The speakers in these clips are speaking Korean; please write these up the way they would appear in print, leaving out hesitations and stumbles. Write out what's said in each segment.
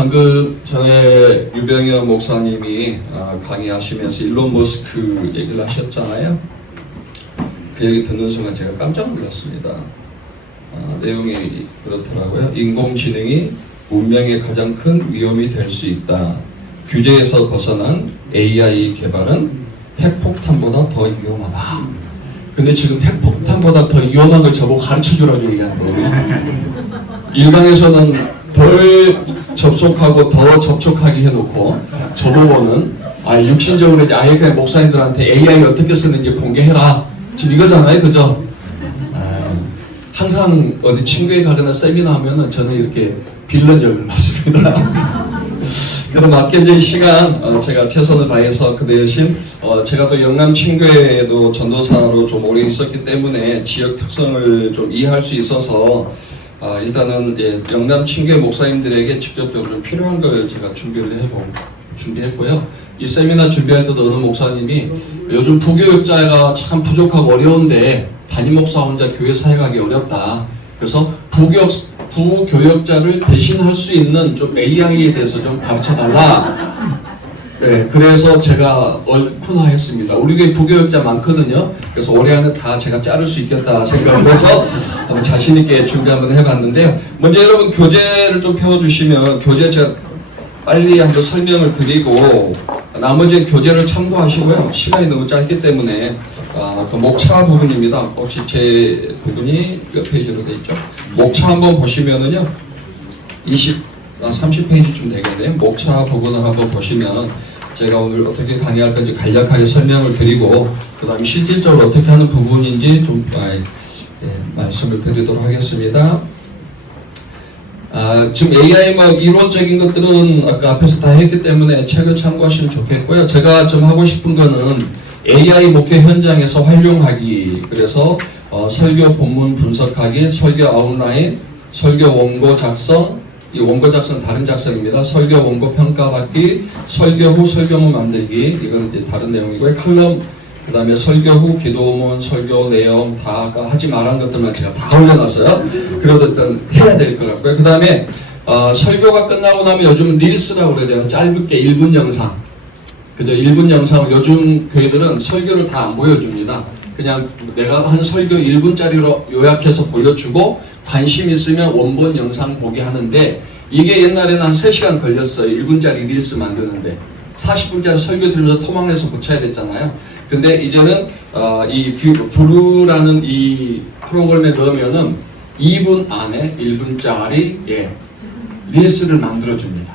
방금 전에 유병현 목사님이 강의하시면서 일론 머스크 얘기를 하셨잖아요. 그 얘기 듣는 순간 제가 깜짝 놀랐습니다. 내용이 그렇더라고요. 인공지능이 문명의 가장 큰 위험이 될 수 있다. 규제에서 벗어난 AI 개발은 핵폭탄보다 더 위험하다. 근데 지금 핵폭탄보다 더 위험한 걸 저보고 가르쳐주라고 얘기하는 거예요. 일강에서는 덜 접촉하고 더 접촉하게 해놓고 저보고는 육신적으로 아예 그냥 목사님들한테 AI 어떻게 쓰는지 공개해라. 지금 이거잖아요. 그죠? 항상 어디 친구에 가거나 세미나 하면은 저는 이렇게 빌런 역을 맡습니다. 그래서 맡겨진 시간 제가 최선을 다해서 그 대신 제가 또 영남 친교회에도 전도사로 좀 오래 있었기 때문에 지역 특성을 좀 이해할 수 있어서 일단은 영남 친교회 목사님들에게 직접적으로 좀 필요한 걸 제가 준비했고요. 이 세미나 준비할 때도 어느 목사님이 요즘 부교육자가 참 부족하고 어려운데 담임 목사 혼자 교회 사역하기 어렵다. 그래서 부교역자를 대신할 수 있는 좀 AI에 대해서 좀 가르쳐달라. 네, 그래서 제가 오픈하였습니다. 우리 교회 부교역자 많거든요. 그래서 올해 안에 다 제가 자를 수 있겠다 생각을 해서 자신있게 준비 한번 해봤는데요. 먼저 여러분 교재를 좀 펴주시면 교재 제가 빨리 한번 설명을 드리고 나머지 교재를 참고하시고요. 시간이 너무 짧기 때문에 그 목차 부분입니다. 혹시 제 부분이 몇 페이지로 되어 있죠? 목차 한번 보시면은요, 30페이지쯤 되겠네요. 목차 부분을 한번 보시면 제가 오늘 어떻게 강의할 건지 간략하게 설명을 드리고 그 다음에 실질적으로 어떻게 하는 부분인지 좀 말씀을 드리도록 하겠습니다. 지금 AI 이론적인 것들은 아까 앞에서 다 했기 때문에 책을 참고하시면 좋겠고요. 제가 좀 하고 싶은 거는 AI 목회 현장에서 활용하기, 그래서 설교 본문 분석하기, 설교 아웃라인, 설교 원고 작성, 이 원고 작성은 다른 작성입니다. 설교 원고 평가받기, 설교 후 설교문 만들기, 이건 이제 다른 내용이고요. 칼럼, 그 다음에 설교 후 기도문, 설교 내용 다 하지 말한 것들만 제가 다 올려놨어요. 그래도 일단 해야 될 것 같고요. 그 다음에 설교가 끝나고 나면 요즘 릴스라고 그래야 되나, 짧게 1분 영상. 그죠? 1분 영상을 요즘 교회들은 설교를 다 안 보여줍니다. 그냥 내가 한 설교 1분짜리로 요약해서 보여주고 관심 있으면 원본 영상 보기 하는데 이게 옛날에는 한 3시간 걸렸어요. 1분짜리 릴스 만드는데 40분짜리 설교 들으면서 토막내서 고쳐야 됐잖아요. 근데 이제는 이 브루라는 이 프로그램에 넣으면은 2분 안에 1분짜리 릴스를 만들어줍니다.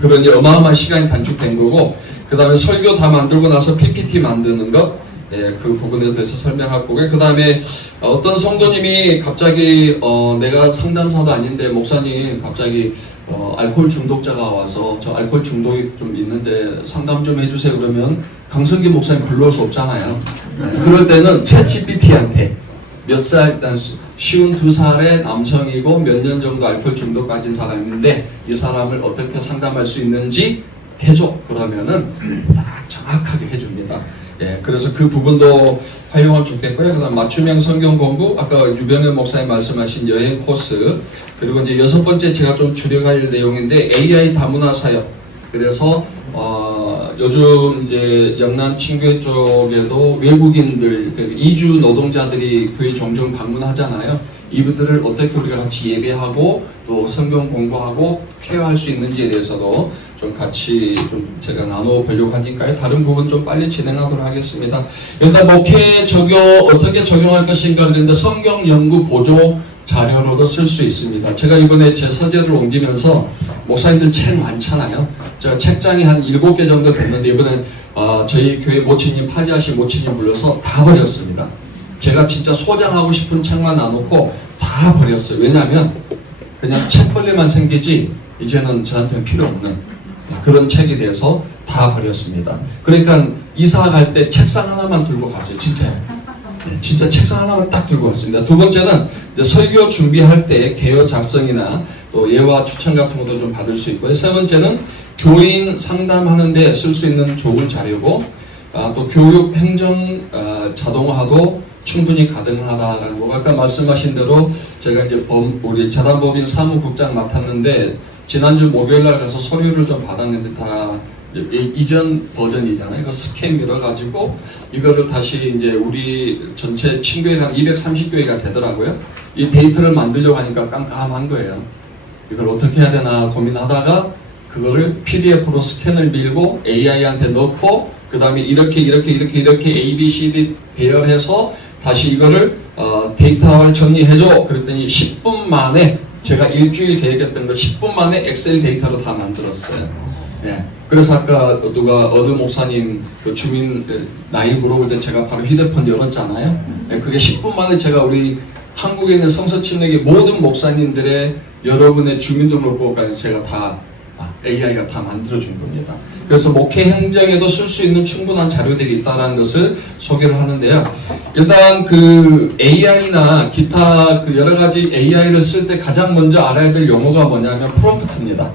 그러니 어마어마한 시간이 단축된 거고, 그 다음에 설교 다 만들고 나서 PPT 만드는 것, 그 부분에 대해서 설명할 거고요. 그 다음에 어떤 성도님이 갑자기 내가 상담사도 아닌데 목사님 갑자기 알코올 중독자가 와서 저 알코올 중독이 좀 있는데 상담 좀 해주세요 그러면 강성기 목사님 불러올 수 없잖아요. 그럴 때는 챗GPT한테 몇 살, 52살의 남성이고 몇 년 정도 알코올 중독 가진 사람인데 이 사람을 어떻게 상담할 수 있는지 해줘. 그러면은 딱 정확하게 해줍니다. 그래서 그 부분도 활용하면 좋겠고요. 그 다음 맞춤형 성경 공부, 아까 유병현 목사님 말씀하신 여행 코스, 그리고 이제 6번째 제가 좀 줄여갈 내용인데 AI 다문화 사역. 그래서 요즘 이제 영남 친교회 쪽에도 외국인들, 이주 노동자들이 교회 종종 방문하잖아요. 이분들을 어떻게 우리가 같이 예배하고 또 성경 공부하고 케어할 수 있는지에 대해서도 좀 같이 좀 제가 나눠보려고 하니까요. 다른 부분 좀 빨리 진행하도록 하겠습니다. 일단 목회 적용 어떻게 적용할 것인가 그랬는데 성경 연구 보조 자료로도 쓸 수 있습니다. 제가 이번에 제 서재를 옮기면서 목사님들 책 많잖아요. 제가 책장이 한 7개 정도 됐는데 이번에 저희 교회 모치님, 파지하신 모치님 불러서 다 버렸습니다. 제가 진짜 소장하고 싶은 책만 놔놓고 다 버렸어요. 왜냐하면 그냥 책벌레만 생기지 이제는 저한테는 필요 없는 그런 책이 돼서 다 버렸습니다. 그러니까 이사 갈 때 책상 하나만 들고 갔어요. 진짜요. 진짜 책상 하나만 딱 들고 왔습니다. 두 번째는 설교 준비할 때 개요 작성이나 또 예화 추천 같은 것도 좀 받을 수 있고요. 세 번째는 교인 상담하는데 쓸 수 있는 좋은 자료고, 또 교육 행정 자동화도 충분히 가능하다라는 거. 아까 말씀하신 대로 제가 이제 우리 재단법인 사무국장 맡았는데 지난주 목요일날 가서 서류를 좀 받았는데 다 이전 버전이잖아요. 그 스캔 밀어가지고 이거를 다시 이제 우리 전체 친교회가 한 230교회가 되더라고요. 이 데이터를 만들려고 하니까 깜깜한 거예요. 이걸 어떻게 해야 되나 고민하다가 그거를 PDF로 스캔을 밀고 AI한테 넣고 그 다음에 이렇게 A, B, C, D 배열해서 다시 이거를 데이터를 정리해줘. 그랬더니 10분 만에 제가 일주일 계획했던 걸 10분 만에 엑셀 데이터로 다 만들었어요. 네. 그래서 아까 누가 어느 목사님 그 주민 나이 물어볼 때 제가 바로 휴대폰 열었잖아요. 네. 그게 10분 만에 제가 우리 한국에 있는 성서친에게 모든 목사님들의 여러분의 주민등록번호까지 제가 다 AI가 다 만들어준 겁니다. 그래서 목회 행정에도 쓸 수 있는 충분한 자료들이 있다는 것을 소개를 하는데요. 일단 그 AI나 기타 그 여러 가지 AI를 쓸 때 가장 먼저 알아야 될 용어가 뭐냐면 프롬프트입니다.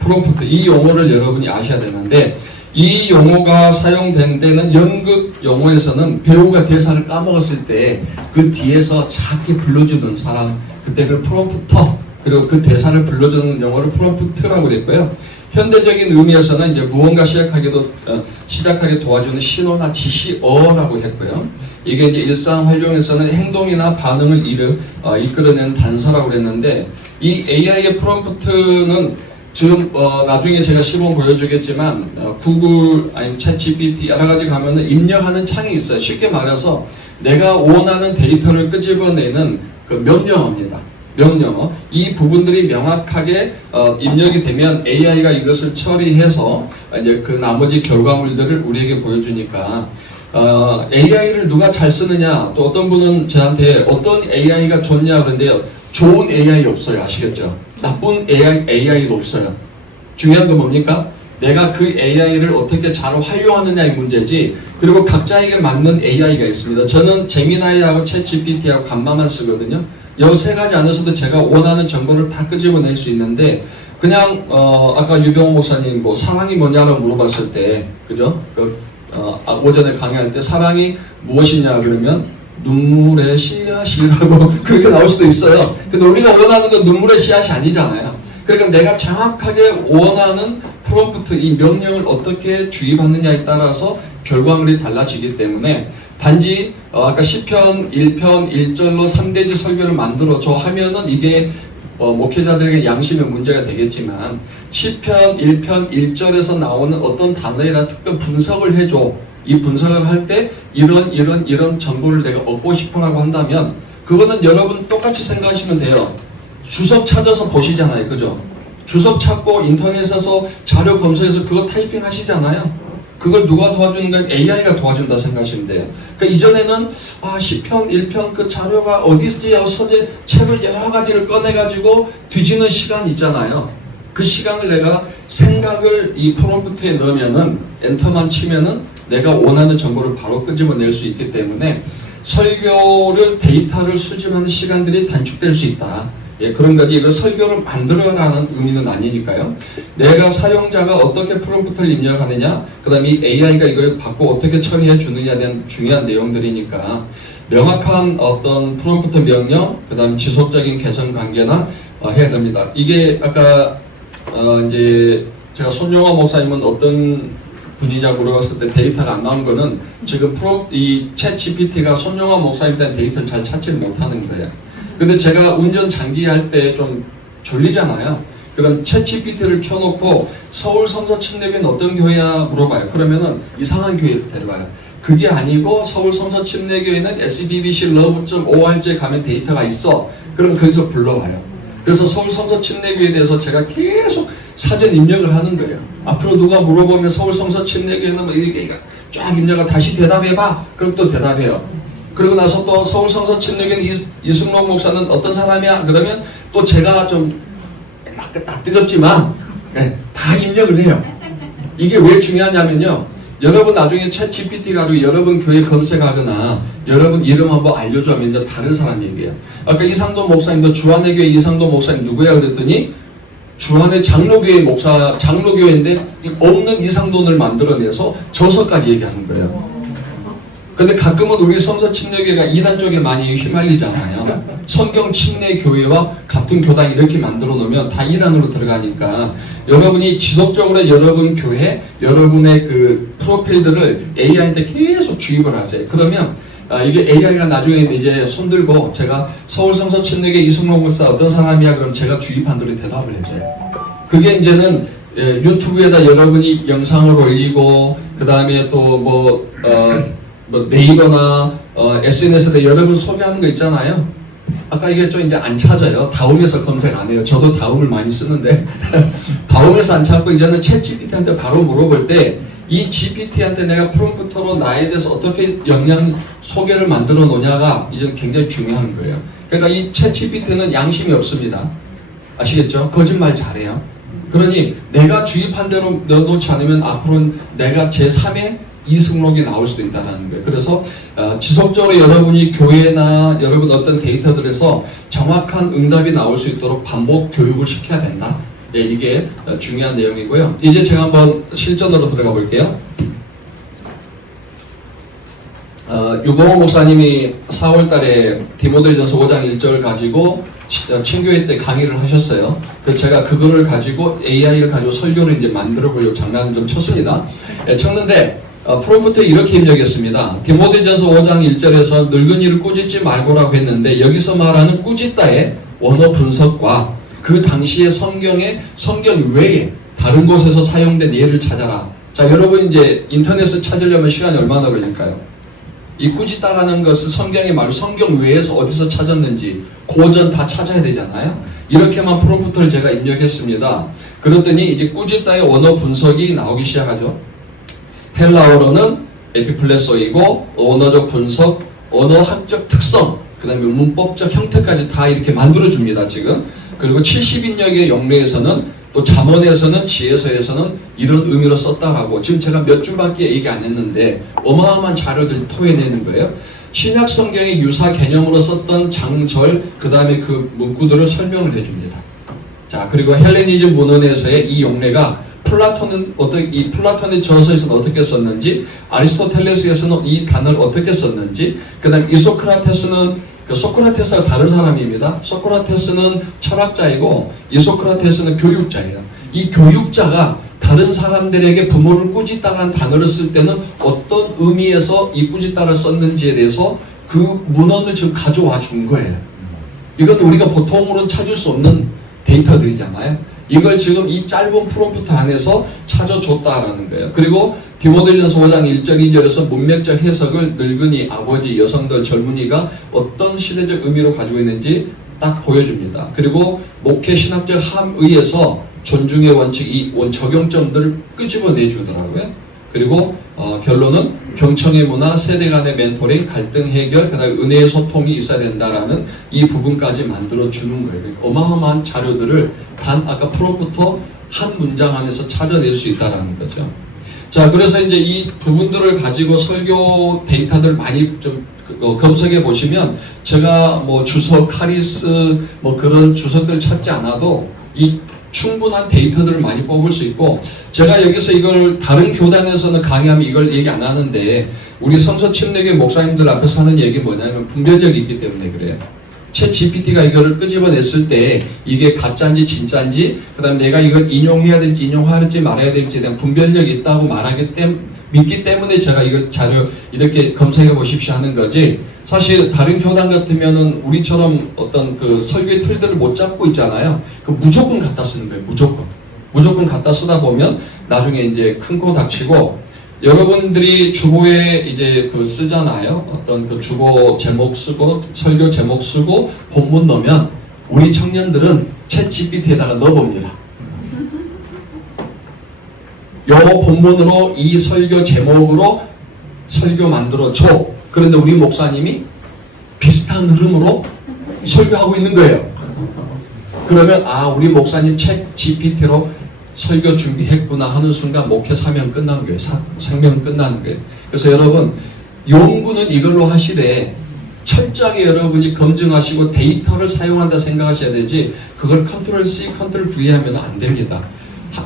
프롬프트. 이 용어를 여러분이 아셔야 되는데 이 용어가 사용된 데는 연극 용어에서는 배우가 대사를 까먹었을 때 그 뒤에서 작게 불러주는 사람, 그때 그 프롬프터, 그리고 그 대사를 불러주는 용어를 프롬프트라고 그랬고요. 현대적인 의미에서는 이제 무언가 시작하게 도와주는 신호나 지시어라고 했고요. 이게 이제 일상 활용에서는 행동이나 반응을 이끌어내는 단서라고 그랬는데 이 AI의 프롬프트는 지금 나중에 제가 시범 보여주겠지만 구글 아니면 챗GPT 여러 가지 가면은 입력하는 창이 있어요. 쉽게 말해서 내가 원하는 데이터를 끄집어내는 그 명령어입니다. 명령어. 이 부분들이 명확하게 입력이 되면 AI가 이것을 처리해서 이제 그 나머지 결과물들을 우리에게 보여주니까 AI를 누가 잘 쓰느냐, 또 어떤 분은 저한테 어떤 AI가 좋냐 그런데요. 좋은 AI 없어요. 아시겠죠? 나쁜 AI도 없어요. 중요한 건 뭡니까? 내가 그 AI를 어떻게 잘 활용하느냐의 문제지. 그리고 각자에게 맞는 AI가 있습니다. 저는 제미나이하고 챗GPT하고 간만만 쓰거든요. 이 세 가지 안에서도 제가 원하는 정보를 다 끄집어낼 수 있는데 그냥 아까 유병호 목사님 뭐 사랑이 뭐냐라고 물어봤을 때 그죠? 오전에 강의할 때 사랑이 무엇이냐 그러면 눈물의 씨앗이라고 그렇게 나올 수도 있어요. 근데 우리가 원하는 건 눈물의 씨앗이 아니잖아요. 그러니까 내가 정확하게 원하는 프롬프트, 이 명령을 어떻게 주입하느냐에 따라서 결과물이 달라지기 때문에 단지 아까 시편 1편 1절로 3대지 설교를 만들어줘 하면은 이게 목회자들에게 양심의 문제가 되겠지만 시편 1편 1절에서 나오는 어떤 단어에다 특별 분석을 해줘. 이 분석을 할 때 이런 정보를 내가 얻고 싶어라고 한다면 그거는 여러분 똑같이 생각하시면 돼요. 주석 찾아서 보시잖아요. 그죠? 주석 찾고 인터넷에서 자료 검색해서 그거 타이핑 하시잖아요. 그걸 누가 도와주는 건 AI가 도와준다 생각하시면 돼요. 그러니까 이전에는 시편 1편 그 자료가 어디 있지 하고 서재 책을 여러 가지를 꺼내가지고 뒤지는 시간이 있잖아요. 그 시간을 내가 생각을 이 프롬프트에 넣으면은 엔터만 치면은 내가 원하는 정보를 바로 끄집어낼 수 있기 때문에 설교를 데이터를 수집하는 시간들이 단축될 수 있다. 예, 그런 거지 이거 설교를 만들어라는 의미는 아니니까요. 내가 사용자가 어떻게 프롬프트를 입력하느냐, 그 다음에 이 AI가 이걸 받고 어떻게 처리해 주느냐에 대한 중요한 내용들이니까 명확한 어떤 프롬프트 명령, 그 다음 지속적인 개선 관계나 해야 됩니다. 이게 아까 이제 제가 손용화 목사님은 어떤 분이냐고 물어봤을 때 데이터가 안 나온 거는 지금 이 챗GPT가 손용화 목사님에 대한 데이터를 잘 찾지를 못하는 거예요. 근데 제가 운전 장기 할 때 좀 졸리잖아요. 그럼 챗GPT를 켜놓고 서울 성서 침례교회는 어떤 교회야 물어봐요. 그러면은 이상한 교회 데려가요. 그게 아니고 서울 성서 침례교회는 SBBC love.org에 가면 데이터가 있어. 그럼 거기서 불러와요. 그래서 서울 성서 침례교회에 대해서 제가 계속 사전 입력을 하는 거예요. 앞으로 누가 물어보면 서울 성서 침례교회는 뭐 이렇게 쫙 입력을 다시 대답해봐. 그럼 또 대답해요. 그리고 나서 또 서울 성서 침례교회 이승록 목사는 어떤 사람이야? 그러면 또 제가 좀 뜨겁지만 다 입력을 해요. 이게 왜 중요하냐면요. 여러분 나중에 챗 GPT 가지고 여러분 교회 검색하거나 여러분 이름 한번 알려줘 하면 다른 사람 얘기예요. 아까 이상도 목사님도 주한의 교회 이상도 목사님 누구야 그랬더니 주한의 장로교회 목사, 장로교회인데 없는 이상돈을 만들어내서 저서까지 얘기하는 거예요. 근데 가끔은 우리 성서 침례교회가 이단 쪽에 많이 휘말리잖아요. 성경 침례 교회와 같은 교단 이렇게 만들어 놓으면 다 이단으로 들어가니까 여러분이 지속적으로 여러분 교회, 여러분의 그 프로필들을 AI한테 계속 주입을 하세요. 그러면 이게 AI가 나중에 이제 손들고 제가 서울 성서 침례교회 이승록 목사 어떤 사람이야 그럼 제가 주입한 대로 대답을 해줘요. 그게 이제는 유튜브에다 여러분이 영상을 올리고 그 다음에 또 뭐 네이버나 SNS에 여러분 소개하는 거 있잖아요. 아까 이게 좀 이제 안 찾아요. 다음에서 검색 안 해요. 저도 다음을 많이 쓰는데 다음에서 안 찾고 이제는 챗 GPT한테 바로 물어볼 때 이 GPT한테 내가 프롬프터로 나에 대해서 어떻게 영양 소개를 만들어 놓냐가 이제 굉장히 중요한 거예요. 그러니까 이 챗 GPT는 양심이 없습니다. 아시겠죠? 거짓말 잘해요. 그러니 내가 주입한 대로 넣어놓지 않으면 앞으로는 내가 제3의 이승록이 나올 수도 있다는 거예요. 그래서 지속적으로 여러분이 교회나 여러분 어떤 데이터들에서 정확한 응답이 나올 수 있도록 반복 교육을 시켜야 된다. 네, 이게 중요한 내용이고요. 이제 제가 한번 실전으로 들어가 볼게요. 유봉호 목사님이 4월 달에 디모데전서 5장 1절 가지고 친교회 때 강의를 하셨어요. 그래서 제가 그거를 가지고 AI를 가지고 설교를 이제 만들어 보려고 장난을 좀 쳤습니다. 쳤는데 프롬프트에 이렇게 입력했습니다. 디모데전서 5장 1절에서 늙은이를 꾸짖지 말고라고 했는데 여기서 말하는 꾸짖다의 원어 분석과 그 당시의 성경 외에 다른 곳에서 사용된 예를 찾아라. 자, 여러분 이제 인터넷을 찾으려면 시간이 얼마나 걸릴까요? 이 꾸짖다라는 것은 성경의 말로 성경 외에서 어디서 찾았는지 고전 다 찾아야 되잖아요. 이렇게만 프롬프트를 제가 입력했습니다. 그랬더니 이제 꾸짖다의 언어 분석이 나오기 시작하죠. 헬라어로는 에피플레소이고 언어적 분석, 언어학적 특성, 그 다음에 문법적 형태까지 다 이렇게 만들어줍니다. 지금. 그리고 70인역의 영례에서는 또 잠언에서는 지혜서에서는 이런 의미로 썼다고 하고 지금 제가 몇 줄밖에 얘기 안 했는데 어마어마한 자료들 토해내는 거예요. 신약 성경의 유사 개념으로 썼던 장절 그 다음에 그 문구들을 설명을 해줍니다. 자, 그리고 헬레니즘 문헌에서의 이 용례가 플라톤의 저서에서는 어떻게 썼는지, 아리스토텔레스에서는 이 단어를 어떻게 썼는지, 그 다음 이소크라테스는 소크라테스가 다른 사람입니다. 소크라테스는 철학자이고 이소크라테스는 교육자예요. 이 교육자가 다른 사람들에게 부모를 꾸짖다라는 단어를 쓸 때는 어떤 의미에서 이 꾸짖다를 썼는지에 대해서 그 문헌을 지금 가져와 준 거예요. 이건 우리가 보통으로는 찾을 수 없는 데이터들이잖아요. 이걸 지금 이 짧은 프롬프트 안에서 찾아줬다라는 거예요. 그리고 디모데전서 5장 1절 2절에서 문맥적 해석을 늙은이, 아버지, 여성들, 젊은이가 어떤 시대적 의미로 가지고 있는지 딱 보여줍니다. 그리고 목회 신학적 함의에서 존중의 원칙, 이 적용점들을 끄집어내 주더라고요. 그리고 결론은 경청의 문화, 세대 간의 멘토링, 갈등 해결, 그다음에 은혜의 소통이 있어야 된다라는 이 부분까지 만들어 주는 거예요. 어마어마한 자료들을 단 아까 프롬프터 한 문장 안에서 찾아낼 수 있다라는 거죠. 자, 그래서 이제 이 부분들을 가지고 설교 데이터들 많이 좀 검색해 보시면 제가 뭐 주석, 카리스 뭐 그런 주석들 찾지 않아도 이 충분한 데이터들을 많이 뽑을 수 있고, 제가 여기서 이걸 다른 교단에서는 강의하면 이걸 얘기 안 하는데 우리 성서 침례교회 목사님들 앞에서 하는 얘기 뭐냐면 분별력이 있기 때문에 그래요. 챗 GPT가 이거를 끄집어냈을 때 이게 가짜인지 진짜인지, 그 다음에 내가 이걸 인용해야 될지 인용하지 말아야 될지에 대한 분별력이 있다고 믿기 때문에 제가 이거 자료 이렇게 검색해 보십시오 하는 거지, 사실 다른 교단 같으면은 우리처럼 어떤 그 설교의 틀들을 못 잡고 있잖아요. 그 무조건 갖다 쓰는 거예요. 무조건 갖다 쓰다 보면 나중에 이제 큰 코 닥치고, 여러분들이 주보에 이제 그 쓰잖아요. 어떤 그 주보 제목 쓰고 설교 제목 쓰고 본문 넣으면 우리 청년들은 챗 GPT에다가 넣어봅니다. 요 본문으로 이 설교 제목으로 설교 만들어 줘. 그런데 우리 목사님이 비슷한 흐름으로 설교하고 있는 거예요. 그러면 우리 목사님 챗 GPT로 설교 준비했구나 하는 순간 목회 사명 끝난 거예요. 생명 끝나는 거예요. 그래서 여러분, 연구는 이걸로 하시되 철저하게 여러분이 검증하시고 데이터를 사용한다 생각하셔야 되지, 그걸 컨트롤 C, 컨트롤 V 하면 안 됩니다.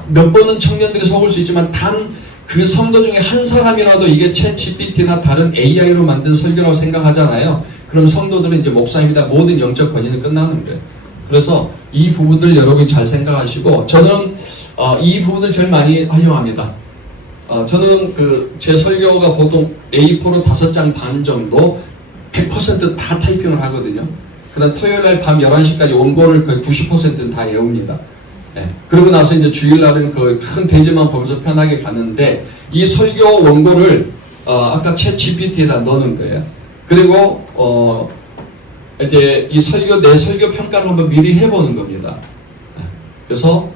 몇 번은 청년들이 속을 수 있지만 단 그 성도 중에 한 사람이라도 이게 챗GPT나 다른 AI로 만든 설교라고 생각하잖아요. 그럼 성도들은 이제 목사님이다 모든 영적 권위는 끝나는 거예요. 그래서 이 부분들 여러분이 잘 생각하시고, 저는 이 부분을 제일 많이 활용합니다. 저는 제 설교가 보통 A4로 5장 반 정도 100% 다 타이핑을 하거든요. 그다음 토요일날 밤 11시까지 원고를 거의 90%는 다 외웁니다. 네. 그러고 나서 이제 주일날은 그 큰 대지만 보면서 편하게 가는데, 이 설교 원고를 아까 챗 GPT에다 넣는 거예요. 그리고 이제 내 설교 평가를 한번 미리 해보는 겁니다. 네. 그래서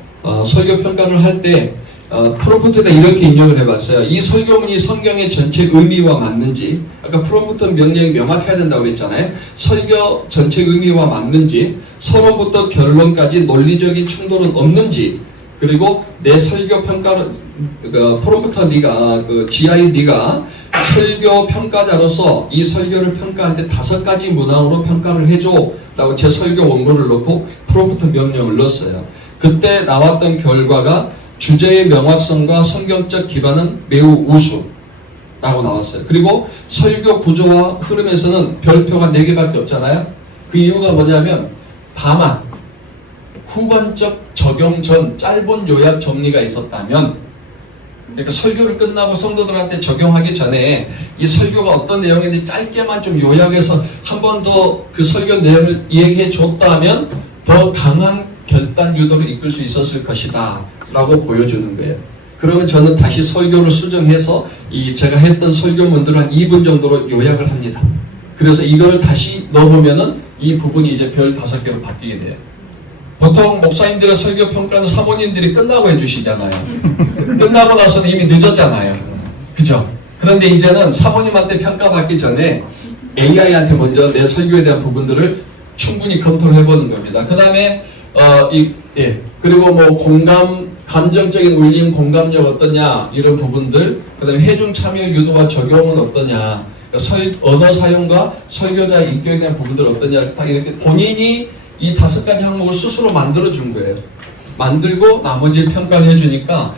설교 평가를 할 때 프롬프트에다 이렇게 입력을 해봤어요. 이 설교문이 성경의 전체 의미와 맞는지, 아까 프롬프트 명령이 명확해야 된다고 그랬잖아요. 설교 전체 의미와 맞는지, 서론부터 결론까지 논리적인 충돌은 없는지, 그리고 내 설교 평가를 프롬프터 네가 GI 네가 설교 평가자로서 이 설교를 평가할 때 5가지 문항으로 평가를 해줘 라고 제 설교 원고를 넣고 프롬프터 명령을 넣었어요. 그때 나왔던 결과가 주제의 명확성과 성경적 기반은 매우 우수라고 나왔어요. 그리고 설교 구조와 흐름에서는 별표가 4개밖에 없잖아요. 그 이유가 뭐냐면, 다만 후반적 적용 전 짧은 요약 정리가 있었다면, 그러니까 설교를 끝나고 성도들한테 적용하기 전에 이 설교가 어떤 내용인지 짧게만 좀 요약해서 한 번 더 그 설교 내용을 얘기해 줬다면 더 강한 결단 유도를 이끌 수 있었을 것이다 라고 보여주는 거예요. 그러면 저는 다시 설교를 수정해서 제가 했던 설교문들을 한 2분 정도로 요약을 합니다. 그래서 이걸 다시 넣어보면은 이 부분이 이제 별 5개로 바뀌게 돼요. 보통 목사님들의 설교 평가는 사모님들이 끝나고 해주시잖아요. 끝나고 나서는 이미 늦었잖아요. 그죠? 그런데 이제는 사모님한테 평가받기 전에 AI한테 먼저 내 설교에 대한 부분들을 충분히 검토를 해보는 겁니다. 그 다음에 그리고 감정적인 울림, 공감력 어떠냐, 이런 부분들, 그 다음에 회중 참여 유도와 적용은 어떠냐, 언어 사용과 설교자 인격에 대한 부분들 어떠냐, 딱 이렇게 본인이 이 5가지 항목을 스스로 만들어준 거예요. 만들고 나머지 평가를 해주니까,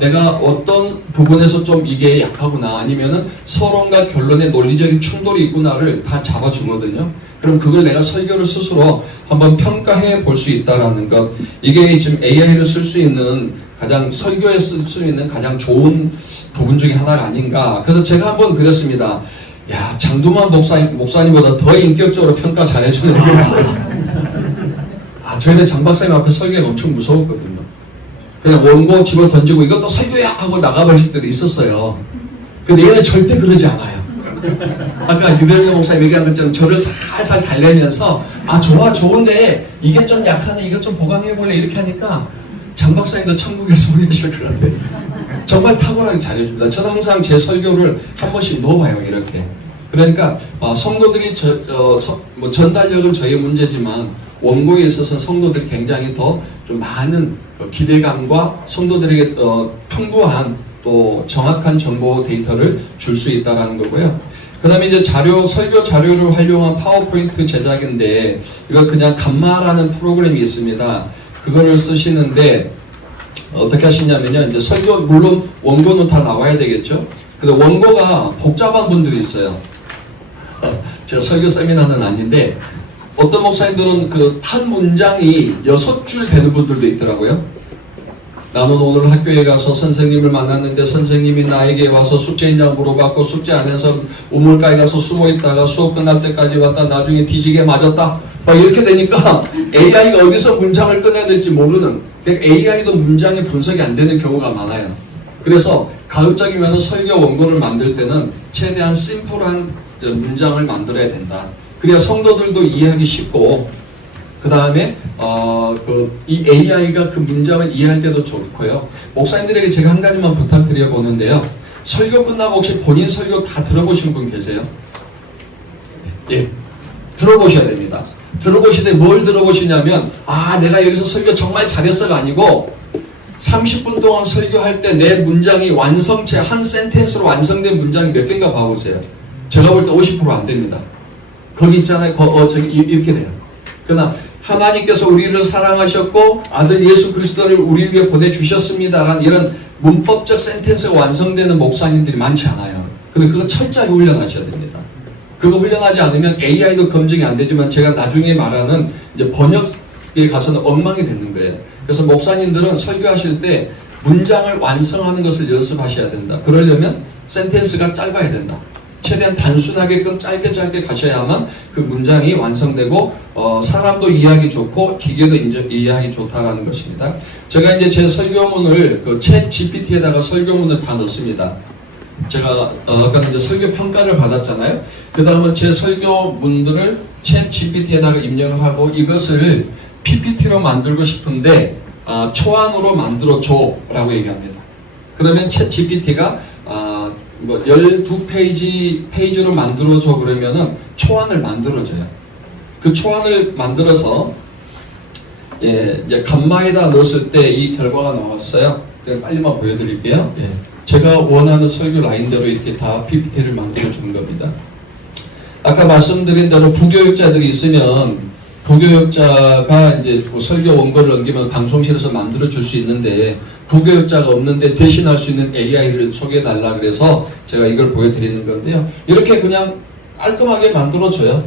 내가 어떤 부분에서 좀 이게 약하구나, 아니면은 서론과 결론의 논리적인 충돌이 있구나를 다 잡아주거든요. 그럼 그걸 내가 설교를 스스로 한번 평가해 볼 수 있다라는 것. 이게 지금 AI를 쓸 수 있는 설교에 쓸 수 있는 가장 좋은 부분 중에 하나가 아닌가. 그래서 제가 한번 그랬습니다. 야, 장두만 목사님보다 더 인격적으로 평가 잘해주는 그랬어요. 저희는 장 박사님 앞에 설교가 엄청 무서웠거든요. 그냥 원고 집어 던지고 이것도 설교야 하고 나가버릴 때도 있었어요. 근데 얘는 절대 그러지 않아요. 아까 유병재 목사님 얘기한 것처럼 저를 살살 달래면서 좋은데 이게 좀 약하네, 이것 좀 보강해볼래, 이렇게 하니까 장 박사님도 천국에서 보내실 것 같아요. 정말 탁월하게 잘해줍니다. 저는 항상 제 설교를 한 번씩 넣어봐요, 이렇게. 그러니까 성도들이 전달력은 저의 문제지만 원고에 있어서는 성도들이 굉장히 더 좀 많은 기대감과 성도들에게 풍부한 또 정확한 정보 데이터를 줄 수 있다는 거고요. 그 다음에 이제 설교 자료를 활용한 파워포인트 제작인데, 이거 그냥 감마라는 프로그램이 있습니다. 그거를 쓰시는데, 어떻게 하시냐면요. 이제 설교, 물론 원고는 다 나와야 되겠죠. 근데 원고가 복잡한 분들이 있어요. 제가 설교 세미나는 아닌데, 어떤 목사님들은 한 문장이 6줄 되는 분들도 있더라고요. 나는 오늘 학교에 가서 선생님을 만났는데 선생님이 나에게 와서 숙제 있냐고 물어봤고, 숙제 안 해서 우물가에 가서 숨어있다가 수업 끝날 때까지 왔다 나중에 뒤지게 맞았다. 이렇게 되니까 AI가 어디서 문장을 꺼내야 될지 모르는, AI도 문장이 분석이 안 되는 경우가 많아요. 그래서 가급적이면 설교 원고를 만들 때는 최대한 심플한 문장을 만들어야 된다. 그래야 성도들도 이해하기 쉽고, 그 다음에 이 AI가 그 문장을 이해할 때도 좋고요. 목사님들에게 제가 한 가지만 부탁드려 보는데요. 설교 끝나고 혹시 본인 설교 다 들어보신 분 계세요? 예, 들어보셔야 됩니다. 들어보시되 뭘 들어보시냐면, 내가 여기서 설교 정말 잘했어가 아니고 30분 동안 설교할 때 내 문장이 완성체 한 센텐스로 완성된 문장이 몇 개인가 봐보세요. 제가 볼 때 50% 안 됩니다. 거기 있잖아요. 저기 이렇게 돼요. 그러나 하나님께서 우리를 사랑하셨고 아들 예수 그리스도를 우리 위해 보내주셨습니다라는 이런 문법적 센텐스가 완성되는 목사님들이 많지 않아요. 근데 그거 철저하게 훈련하셔야 됩니다. 그거 훈련하지 않으면 AI도 검증이 안 되지만 제가 나중에 말하는 이제 번역에 가서는 엉망이 되는 거예요. 그래서 목사님들은 설교하실 때 문장을 완성하는 것을 연습하셔야 된다. 그러려면 센텐스가 짧아야 된다. 최대한 단순하게끔 짧게 가셔야만 그 문장이 완성되고 사람도 이해하기 좋고 기계도 이해하기 좋다라는 것입니다. 제가 이제 제 설교문을 그 챗 GPT에다가 설교문을 다 넣습니다. 제가 아까 이제 설교 평가를 받았잖아요. 그 다음은 제 설교문들을 챗 GPT에다가 입력을 하고 이것을 PPT로 만들고 싶은데 초안으로 만들어줘라고 얘기합니다. 그러면 챗 GPT가 12페이지로 만들어줘 그러면은 초안을 만들어줘요. 그 초안을 만들어서 이제 감마에다 넣었을 때 이 결과가 나왔어요. 그냥 빨리만 보여드릴게요. 제가 원하는 설교 라인대로 이렇게 다 PPT를 만들어주는 겁니다. 아까 말씀드린 대로 부교육자들이 있으면 부교육자가 이제 설교 원고를 넘기면 방송실에서 만들어줄 수 있는데 부교육자가 없는데 대신할 수 있는 AI를 소개해달라 그래서 제가 이걸 보여드리는 건데요. 이렇게 그냥 깔끔하게 만들어줘요.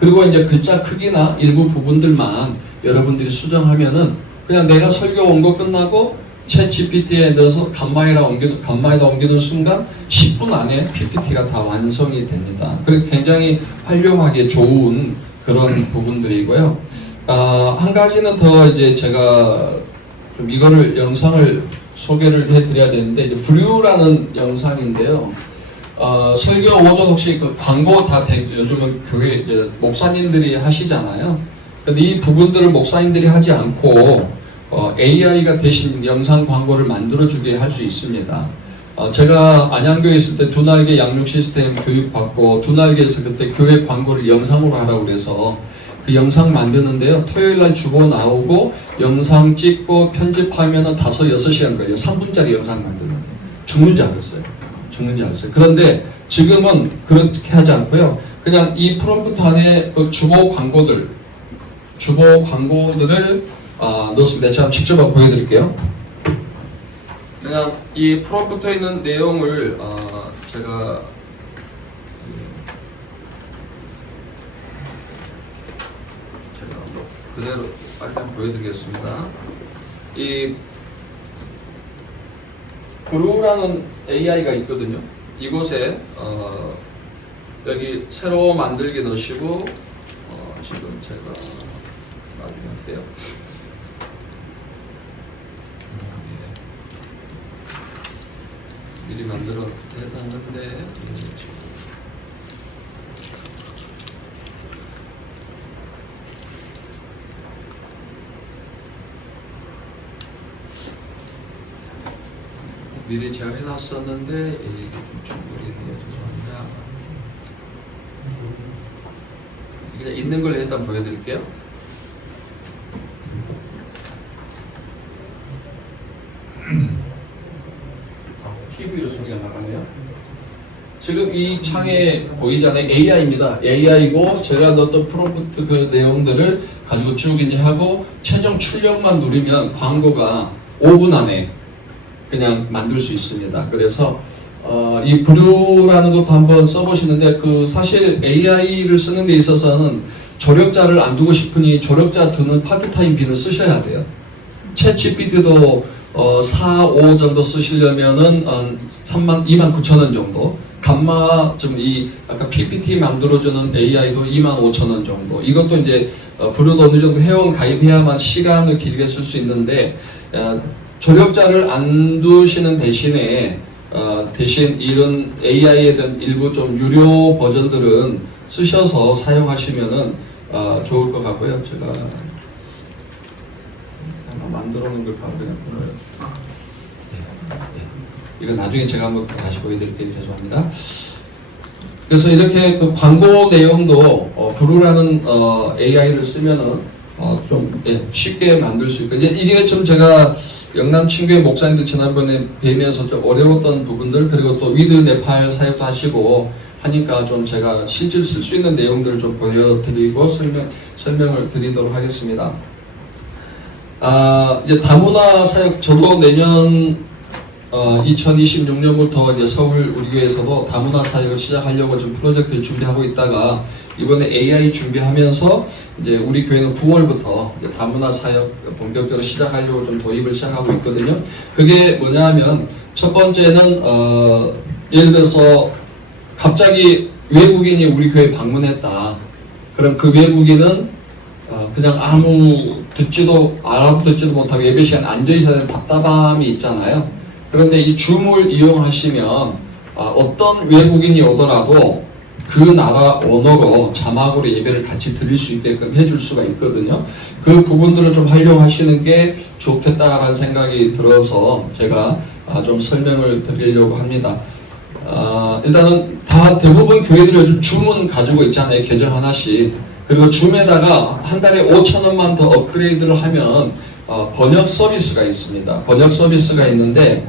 그리고 이제 글자 크기나 일부 부분들만 여러분들이 수정하면은 그냥 내가 설교 원고 끝나고 챗 GPT에 넣어서 감마에다 옮기는 순간 10분 안에 PPT가 다 완성이 됩니다. 그래서 굉장히 활용하기 좋은 그런 부분들이고요. 한 가지는 더 이제 제가 좀 이거를 영상을 소개를 해드려야 되는데 이제 브류라는 영상인데요. 설교 오전 혹시 그 광고 다 요즘은 교회 이제 목사님들이 하시잖아요. 근데 이 부분들을 목사님들이 하지 않고 AI가 대신 영상 광고를 만들어주게 할 수 있습니다. 제가 안양교에 있을 때 두날개 양육 시스템 교육받고 두날개에서 그때 교회 광고를 영상으로 하라고 그래서 그 영상 만드는데요. 토요일날 주보 나오고 영상 찍고 편집하면은 5-6시간 걸려요. 3분짜리 영상 만드는데 죽는 줄 알았어요. 그런데 지금은 그렇게 하지 않고요. 그냥 이 프롬프트 안에 그 주보 광고들을 넣습니다. 제가 직접 한번 보여드릴게요. 그냥 이 프롬프트에 있는 내용을 제가 그대로 빨리 보여드리겠습니다. 이 브루라는 AI가 있거든요. 이곳에 여기 새로 만들기 넣으시고 지금 제가 나중에 할게요. 미리 만들어 해놨는데 미리 제가 해놨었는데 이게 좀 충분히네요. 죄송합니다. 그냥 있는 걸 일단 보여드릴게요. TV로 소개가 나가네요. 지금 이 창에 보이잖아요. AI입니다. AI고 제가 넣었던 프롬프트 그 내용들을 가지고 쭉 이제 하고 최종 출력만 누르면 광고가 5분 안에 그냥 만들 수 있습니다. 그래서 이 브루라는 것도 한번 써보시는데 그 사실 AI를 쓰는 데 있어서는 조력자를 안 두고 싶으니 조력자 두는 파트타임 비는 쓰셔야 돼요. 챗 GPT도 4, 5 정도 쓰시려면은 29,000원 정도. 감마 좀 이 아까 PPT 만들어주는 AI도 25,000원 정도. 이것도 이제 브루도 어느 정도 회원 가입해야만 시간을 길게 쓸 수 있는데 조력자를 안 두시는 대신에 대신 이런 AI에 대한 일부 좀 유료 버전들은 쓰셔서 사용하시면은 좋을 것 같고요. 제가 만들어 놓은 걸 바로 그냥 보내요. 이거 나중에 제가 한번 다시 보여드릴게요. 죄송합니다. 그래서 이렇게 그 광고 내용도 브루라는 AI를 쓰면은 좀 쉽게 만들 수 있고 이게 좀 제가 영남 친구의 목사님들 지난번에 뵈면서 좀 어려웠던 부분들 그리고 또 위드 네팔 사역도 하시고 하니까 좀 제가 실제로 쓸 수 있는 내용들을 좀 보여드리고 설명을 드리도록 하겠습니다. 이제 다문화 사역, 저도 내년 2026년부터 이제 서울 우리 교회에서도 다문화 사역을 시작하려고 좀 프로젝트를 준비하고 있다가 이번에 AI 준비하면서 이제 우리 교회는 9월부터 다문화 사역 본격적으로 시작하려고 좀 도입을 시작하고 있거든요. 그게 뭐냐면 첫 번째는 예를 들어서 갑자기 외국인이 우리 교회 방문했다. 그럼 그 외국인은 그냥 아무 알아듣지도 못하고 예배 시간에 앉아있어야 되는 답답함이 있잖아요. 그런데 이 줌을 이용하시면 어떤 외국인이 오더라도 그 나라 언어로 자막으로 예배를 같이 드릴 수 있게끔 해줄 수가 있거든요. 그 부분들을 좀 활용하시는 게 좋겠다라는 생각이 들어서 제가 좀 설명을 드리려고 합니다. 일단은 다 대부분 교회들이 요즘 줌은 가지고 있잖아요. 계정 하나씩. 그리고 줌에다가 한 달에 5,000원만 더 업그레이드를 하면 번역 서비스가 있습니다. 번역 서비스가 있는데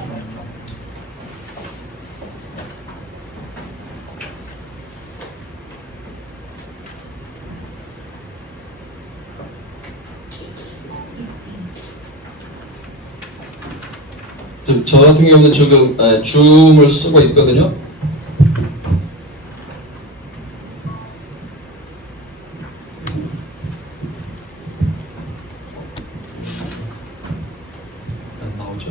저 같은 경우는 지금 줌을 쓰고 있거든요. 나오죠.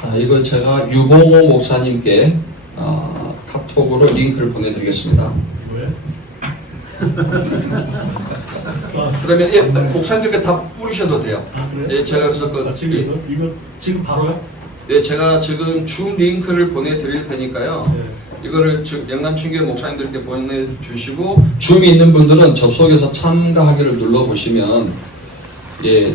자, 이건 제가 유봉호 목사님께 카톡으로 링크를 보내드리겠습니다. 그러면 예, 목사님들께 다 뿌리셔도 돼요. 그래? 예, 제가 그래서 이거 지금 바로요? 예, 제가 지금 줌 링크를 보내드릴 테니까요. 네. 이거를 영남충교회 목사님들께 보내주시고 줌이 있는 분들은 접속해서 참가하기를 눌러보시면 예,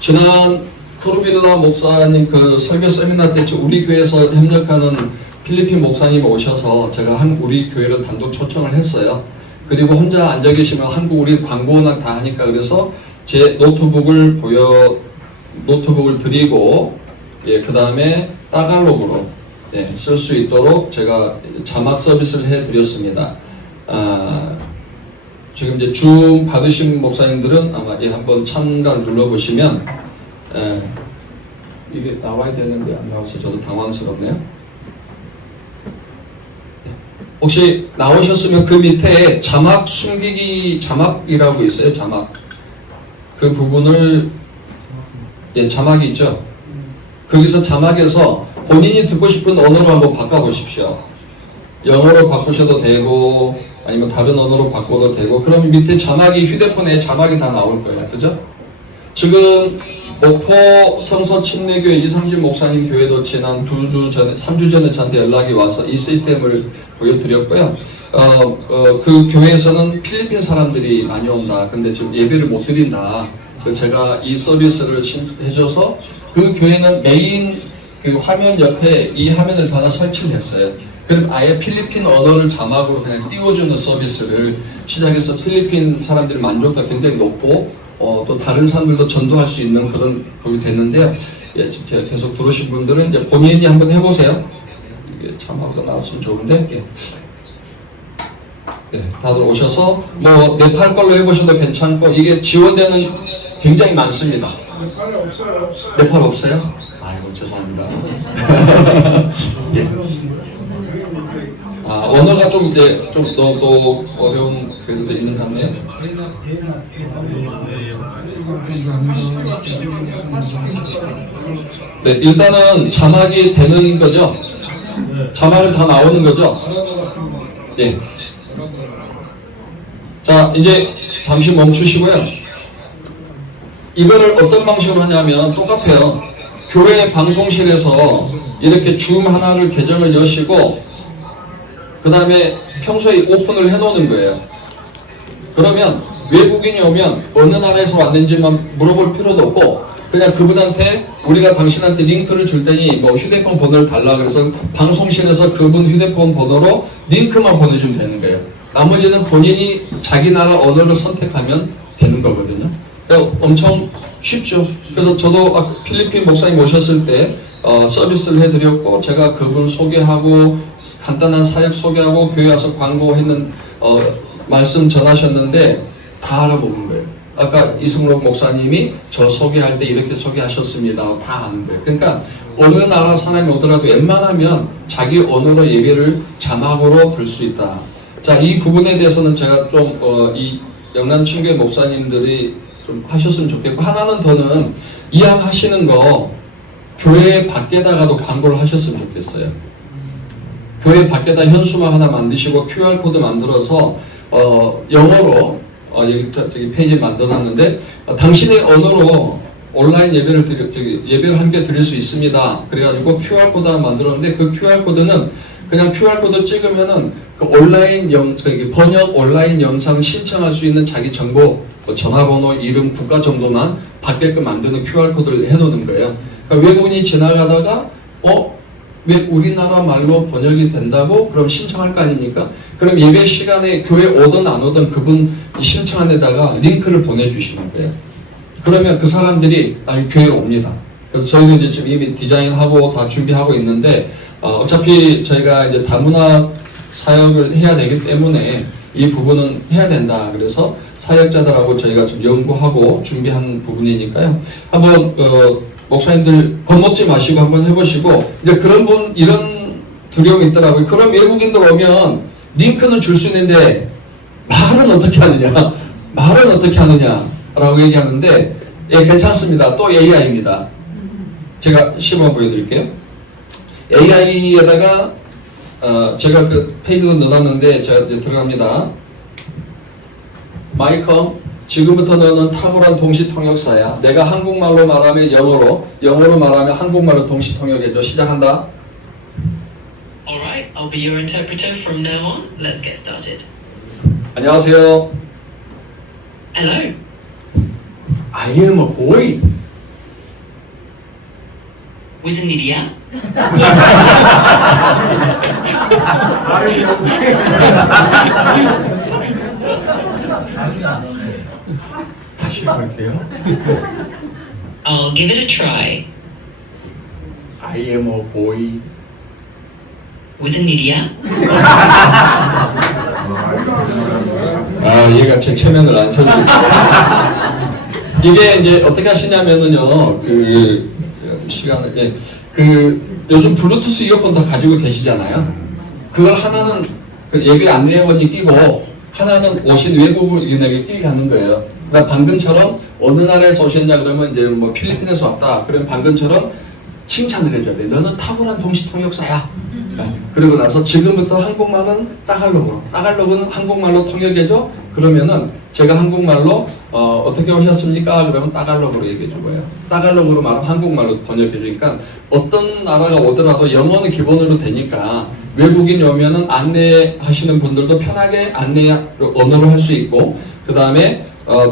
지난 코르빌라 목사님 그 설교 세미나 때 우리 교회에서 협력하는 필리핀 목사님 오셔서 제가 우리 교회를 단독 초청을 했어요. 그리고 혼자 앉아 계시면 한국 우리 광고 워낙 다 하니까 그래서 제 노트북을 드리고 예, 그 다음에 따갈록으로 예, 쓸 수 있도록 제가 자막 서비스를 해드렸습니다. 지금 이제 줌 받으신 목사님들은 아마 예, 한번 참가 눌러보시면 이게 나와야 되는데 안 나와서 저도 당황스럽네요. 혹시 나오셨으면 그 밑에 자막 숨기기 자막이라고 있어요. 자막 그 부분을 예, 자막이 있죠. 거기서 자막에서 본인이 듣고 싶은 언어로 한번 바꿔보십시오. 영어로 바꾸셔도 되고 아니면 다른 언어로 바꿔도 되고 그럼 밑에 자막이 휴대폰에 자막이 다 나올 거예요. 그죠? 지금 목포 성서 침례교회 이상진 목사님 교회도 지난 3주 전에 저한테 연락이 와서 이 시스템을 보여드렸고요. 그 교회에서는 필리핀 사람들이 많이 온다. 근데 지금 예배를 못 드린다. 제가 이 서비스를 해줘서 그 교회는 메인 그 화면 옆에 이 화면을 하나 설치를 했어요. 그럼 아예 필리핀 언어를 자막으로 그냥 띄워주는 서비스를 시작해서 필리핀 사람들의 만족도가 굉장히 높고 또 다른 사람들도 전도할 수 있는 그런 법이 됐는데요. 예, 제가 계속 들어오신 분들은 이제 본인이 한번 해보세요. 이게 자막으로 나왔으면 좋은데. 예. 네, 다들 오셔서 뭐 네팔 걸로 해보셔도 괜찮고 이게 지원되는 굉장히 많습니다. 네팔에 없어요. 네팔 없어요? 아이고 죄송합니다. 예. 언어가 좀 이제 좀 더 어려운 그래도 있는 것 같네요. 네, 일단은 자막이 되는 거죠? 자막이 다 나오는 거죠? 네. 자, 이제 잠시 멈추시고요. 이거를 어떤 방식으로 하냐면 똑같아요. 교회 방송실에서 이렇게 줌 하나를 계정을 여시고 그 다음에 평소에 오픈을 해놓는 거예요. 그러면 외국인이 오면 어느 나라에서 왔는지만 물어볼 필요도 없고 그냥 그분한테 우리가 당신한테 링크를 줄 테니 뭐 휴대폰 번호를 달라 그래서 방송실에서 그분 휴대폰 번호로 링크만 보내주면 되는 거예요. 나머지는 본인이 자기 나라 언어를 선택하면 되는 거거든요. 그러니까 엄청 쉽죠. 그래서 저도 필리핀 목사님 오셨을 때 서비스를 해드렸고 제가 그분 소개하고 간단한 사역 소개하고 교회 와서 광고했는 말씀 전하셨는데 다 알아보는 거예요. 아까 이승록 목사님이 저 소개할 때 이렇게 소개하셨습니다. 다 아는 거예요. 그러니까 어느 나라 사람이 오더라도 웬만하면 자기 언어로 예배를 자막으로 들 수 있다. 자, 이 부분에 대해서는 제가 좀 이 영남 친교회 목사님들이 좀 하셨으면 좋겠고, 하나는 더는 이왕하시는 거 교회 밖에다가도 광고를 하셨으면 좋겠어요. 교회 밖에다 현수막 하나 만드시고 QR코드 만들어서 영어로 여기 페이지 만들어놨는데 당신의 언어로 온라인 예배를 함께 드릴 수 있습니다. 그래가지고 QR코드 하나 만들었는데 그 QR코드는 그냥 QR코드 찍으면은 그 온라인 번역 온라인 영상 신청할 수 있는 자기 정보, 전화번호, 이름, 국가 정도만 받게끔 만드는 QR코드를 해놓는 거예요. 그러니까 외국인이 지나가다가 왜 우리나라 말로 번역이 된다고? 그럼 신청할 거 아닙니까? 그럼 예배 시간에 교회 오든 안 오든 그분 신청한 데다가 링크를 보내주시는 거예요. 그러면 그 사람들이 교회로 옵니다. 그래서 저희는 이제 지금 이미 디자인하고 다 준비하고 있는데 어차피 저희가 이제 다문화 사역을 해야 되기 때문에 이 부분은 해야 된다. 그래서 사역자들하고 저희가 좀 연구하고 준비한 부분이니까요. 한번 목사님들 겁먹지 마시고 한번 해보시고, 이제 이런 두려움이 있더라고요. 그럼 외국인들 오면 링크는 줄 수 있는데 말은 어떻게 하느냐? 말은 어떻게 하느냐? 라고 얘기하는데, 예, 괜찮습니다. 또 AI입니다. 제가 시범 보여드릴게요. AI에다가, 제가 그 페이지도 넣어놨는데, 제가 이제 들어갑니다. 마이컴, 지금부터 너는 탁월한 동시통역사야. 내가 한국말로 말하면 영어로 말하면 한국말로 동시통역해줘. 시작한다. Alright, I'll be your interpreter from now on. Let's get started. 안녕하세요. Hello, I am a boy. 무슨 일이야? 다시 해볼게요. I'll give it a try. I am a boy. 무슨 일이야? 얘가 제 체면을 안 쳐주고. 이게 이제 어떻게 하시냐면은요, 요즘 블루투스 이어폰 다 가지고 계시잖아요. 그걸 하나는 예배 안내원이 끼고, 하나는 오신 외국인에게 끼게 하는 거예요. 그러니까 방금처럼 어느 나라에서 오셨냐 그러면 이제 뭐 필리핀에서 왔다. 그러면 방금처럼 칭찬을 해줘야 돼. 너는 탁월한 동시통역사야. 그리고 나서 지금부터 한국말은 따갈로그는 한국말로 통역해줘. 그러면은 제가 한국말로 어떻게 오셨습니까? 그러면 따갈로그로 얘기해 줄 거예요. 따갈로그로 말하면 한국말로 번역해 주니까 어떤 나라가 오더라도 영어는 기본으로 되니까 외국인이 오면은 안내하시는 분들도 편하게 언어로 할 수 있고, 그 다음에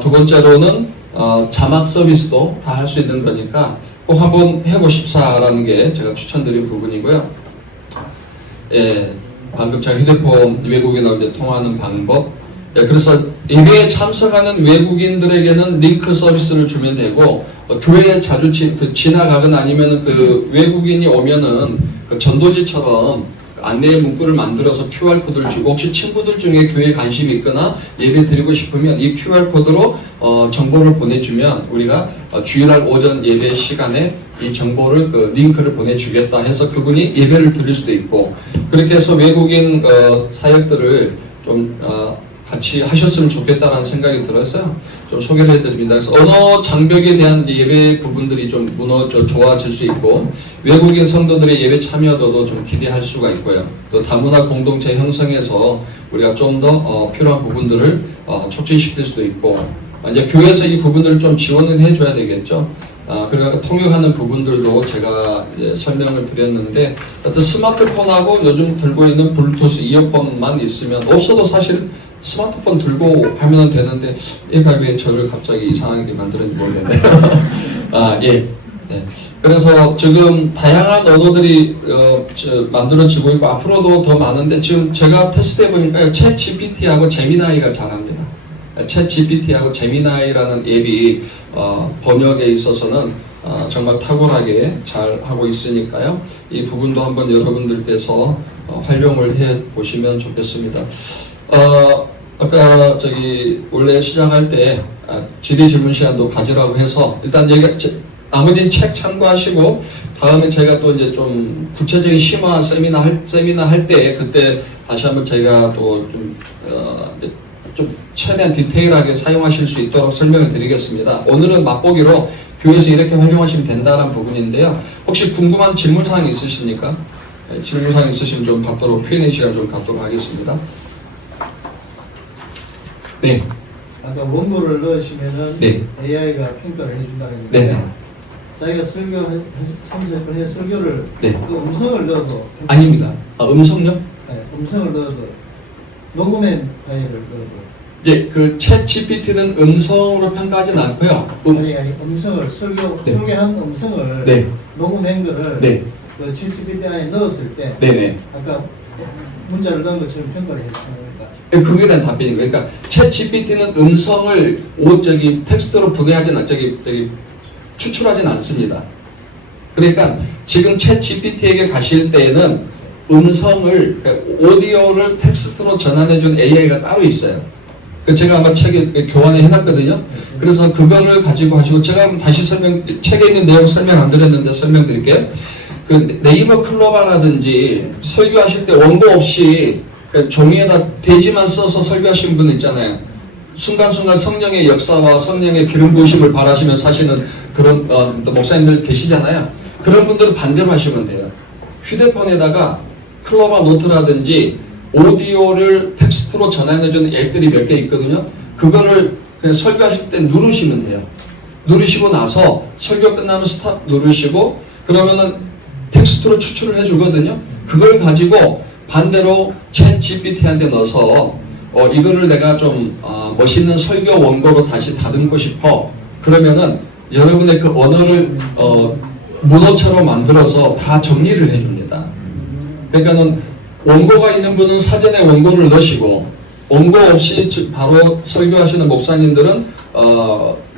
두 번째로는 자막 서비스도 다 할 수 있는 거니까 꼭 한번 해보십사라는 게 제가 추천드린 부분이고요. 예, 방금 제가 휴대폰 외국인하고 이제 통화하는 방법. 예, 그래서 예배에 참석하는 외국인들에게는 링크 서비스를 주면 되고, 교회에 자주 지나가거나 아니면 그 외국인이 오면은 그 전도지처럼 안내 문구를 만들어서 QR코드를 주고, 혹시 친구들 중에 교회에 관심이 있거나 예배 드리고 싶으면 이 QR코드로 정보를 보내주면 우리가 주일날 오전 예배 시간에 이 정보를 링크를 보내주겠다 해서 그분이 예배를 드릴 수도 있고, 그렇게 해서 외국인 사역들을 좀 같이 하셨으면 좋겠다라는 생각이 들어서요. 좀 소개를 해드립니다. 그래서 언어 장벽에 대한 예배 부분들이 좀 좋아질 수 있고, 외국인 성도들의 예배 참여도도 좀 기대할 수가 있고요. 또 다문화 공동체 형성에서 우리가 좀 더 필요한 부분들을 촉진시킬 수도 있고, 이제 교회에서 이 부분들을 좀 지원을 해줘야 되겠죠. 그러니까 통역하는 부분들도 제가 설명을 드렸는데, 어떤 스마트폰하고 요즘 들고 있는 블루투스 이어폰만 있으면, 없어도 사실 스마트폰 들고 하면 되는데 얘가 왜 저를 갑자기 이상하게 만드는지 모르겠네요. 예. 그래서 지금 다양한 언어들이 만들어지고 있고 앞으로도 더 많은데, 지금 제가 테스트해 보니까 챗 GPT하고 제미나이가 잘합니다. 챗 GPT하고 제미나이라는 앱이 번역에 있어서는 정말 탁월하게 잘 하고 있으니까요. 이 부분도 한번 여러분들께서 활용을 해 보시면 좋겠습니다. 아까 원래 시작할 때 질의 질문 시간도 가지라고 해서 일단 나머지 책 참고하시고 다음에 제가 또 이제 좀 구체적인 심화 세미나 할 때 그때 다시 한번 제가 또 좀 최대한 디테일하게 사용하실 수 있도록 설명을 드리겠습니다. 오늘은 맛보기로 교회에서 이렇게 활용하시면 된다는 부분인데요. 혹시 궁금한 질문사항 있으십니까? 네, 질문사항 있으시면 좀 받도록 Q&A 시간 좀 갖도록 하겠습니다. 네. 아까 원고를 넣으시면은 네. AI가 평가를 해준다고 했는데 네. 자기가 참석을 설교를 네. 그 음성을 넣어도 아닙니다. 음성요? 네, 음성을 넣어도 녹음한 파일을 넣어도 예, 그 챗 GPT는 음성으로 평가하진 않고요. 아니 음성을 네. 설교한 음성을 네. 녹음한 거를 네. 그 챗GPT 안에 넣었을 때 네네. 아까 문자를 넣은 것처럼 평가를 해주니까 그게 대한 답변이에요. 그러니까 챗 GPT는 음성을 텍스트로 분해하진 추출하진 않습니다. 그러니까 지금 챗 GPT에게 가실 때에는 음성을 오디오를 텍스트로 전환해준 AI가 따로 있어요. 제가 아마 책에 교환을 해놨거든요. 그래서 그거를 가지고 하시고 제가 다시 책에 있는 내용 설명 안 드렸는데 설명드릴게요. 그 네이버 클로바라든지 설교하실 때 원고 없이 종이에다 대지만 써서 설교하신 분 있잖아요. 순간순간 성령의 역사와 성령의 기름 부으심을 바라시면서 하시는 그런 목사님들 계시잖아요. 그런 분들은 반대로 하시면 돼요. 휴대폰에다가 클로바 노트라든지 오디오를 텍스트로 전환해주는 앱들이 몇 개 있거든요. 그거를 그냥 설교하실 때 누르시면 돼요. 누르시고 나서 설교 끝나면 스탑 누르시고 그러면은 텍스트로 추출을 해주거든요. 그걸 가지고 반대로 챗 GPT한테 넣어서 이거를 내가 좀 멋있는 설교 원고로 다시 다듬고 싶어. 그러면은 여러분의 그 언어를 문어처럼 만들어서 다 정리를 해줍니다. 그러니까는 원고가 있는 분은 사전에 원고를 넣으시고 원고 없이 바로 설교하시는 목사님들은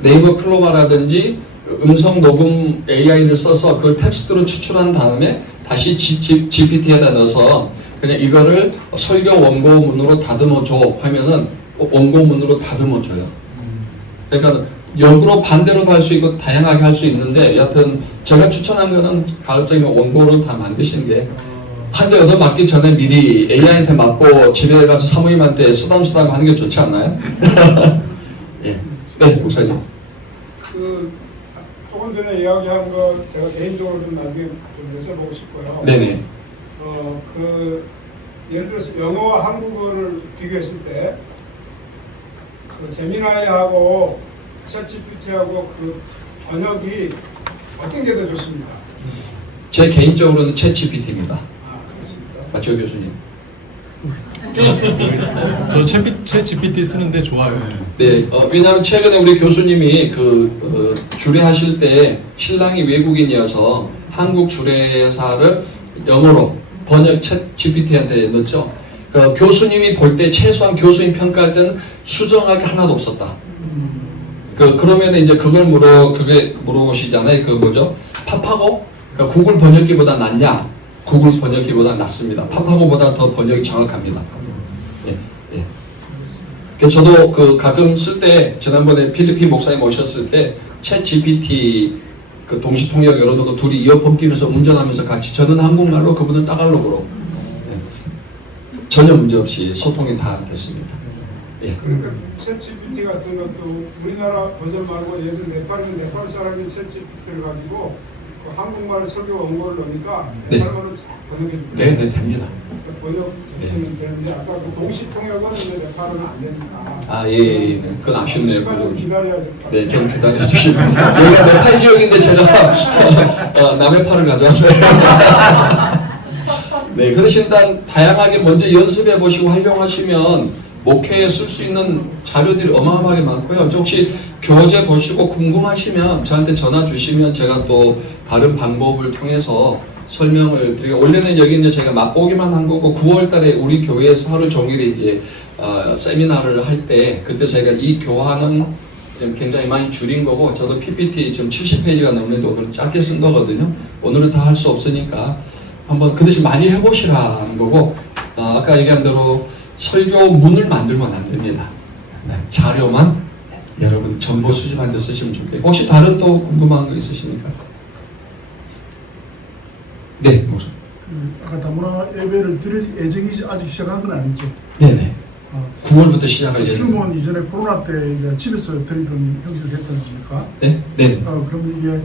네이버 클로바라든지 음성 녹음 AI를 써서 그걸 텍스트로 추출한 다음에 다시 GPT에다 넣어서 그냥 이거를 설교 원고문으로 다듬어줘 하면은 원고문으로 다듬어줘요. 그러니까 역으로 반대로도 할 수 있고 다양하게 할 수 있는데 여하튼 제가 추천한 거는 가급적이면 원고를 다 만드시는 게 한 대 얻어맞기 전에 미리 AI한테 맞고 집에 가서 사모님한테 쓰담쓰담 하는 게 좋지 않나요? 예. 네, 목사님. 조금 전에 이야기한 거 제가 개인적으로 좀 나중에 좀 여쭤보고 싶고요. 네네. 예를 들어서 영어와 한국어를 비교했을 때 제미나이하고 챗GPT하고 그 번역이 어떤 게 더 좋습니까? 제 개인적으로는 챗 GPT입니다. 그렇습니까? 맞죠, 교수님? 저 챗 GPT 쓰는데 좋아요. 네, 왜냐하면 최근에 우리 교수님이 주례하실 때 신랑이 외국인이어서 한국 주례사를 영어로 번역 챗 GPT한테 넣었죠. 교수님이 볼 때 최소한 교수님 평가할 때는 수정할 게 하나도 없었다. 그러면 이제 그게 물어보시잖아요. 파파고? 구글 번역기보다 낫냐? 구글 번역기보다 낫습니다. 파파고보다 더 번역이 정확합니다. 예. 저도 가끔 쓸 때, 지난번에 필리핀 목사님 오셨을 때, 챗 GPT 동시 통역 열어두고 둘이 이어폰 끼면서 운전하면서 같이 저는 한국말로 그분은 따갈로그로 전혀 문제 없이 소통이 다 됐습니다. 예. 그러니까 챗GPT 같은 것도 우리나라 버전 말고 예를 들어 네팔 사람이 챗GPT를 가지고 한국말을 설교 원고를 넣으니까 네팔말로 잘 번역해 줍니다. 네, 됩니다. 번역하시면 되는데 아까 동시 통역은 네팔은 안 되니까. 예. 그건 아쉽네요. 시간 좀 기다려야 될 것 같아요. 네, 좀 기다려 주시면. 여기가 네팔 지역인데 제가 남의 팔을 가져왔어요. 네, 그 대신 일단 다양하게 먼저 연습해 보시고 활용하시면 목회에 쓸 수 있는 자료들이 어마어마하게 많고요. 혹시 교재 보시고 궁금하시면 저한테 전화 주시면 제가 또 다른 방법을 통해서 설명을 드리고, 원래는 여기 이제 제가 맛보기만 한 거고 9월 달에 우리 교회에서 하루 종일 이제 세미나를 할 때 그때 제가 이 교환은 지금 굉장히 많이 줄인 거고, 저도 PPT 지금 70페이지가 넘는데 오늘 짧게 쓴 거거든요. 오늘은 다 할 수 없으니까 한번 그 대신 많이 해보시라는 거고, 아까 얘기한 대로 설교문을 만들면 안 됩니다. 네, 자료만 여러분 정보 수집한 데 쓰시면 좋겠고, 혹시 다른 또 궁금한 거 있으십니까? 네, 목사님. 아까 다문화 예배를 드릴 예정이 아직 시작한 건 아니죠. 네네. 아, 9월부터 시작할 예정. 줌은 이전에 코로나 때 이제 집에서 드리던 형식을 했지 않습니까? 네, 네, 그럼 이게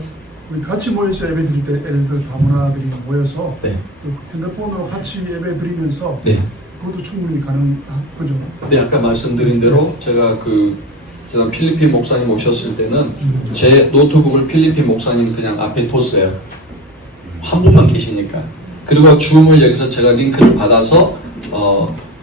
우리 같이 모여서 예배 드릴 때 예를 들어 다문화들이 모여서 네, 그 핸드폰으로 같이 예배 드리면서 네. 그것도 충분히 가능한 거죠. 네, 아까 말씀드린 대로 제가 제가 필리핀 목사님 오셨을 때는 제 노트북을 필리핀 목사님 그냥 앞에 뒀어요. 한 분만 계시니까. 그리고 줌을 여기서 제가 링크를 받아서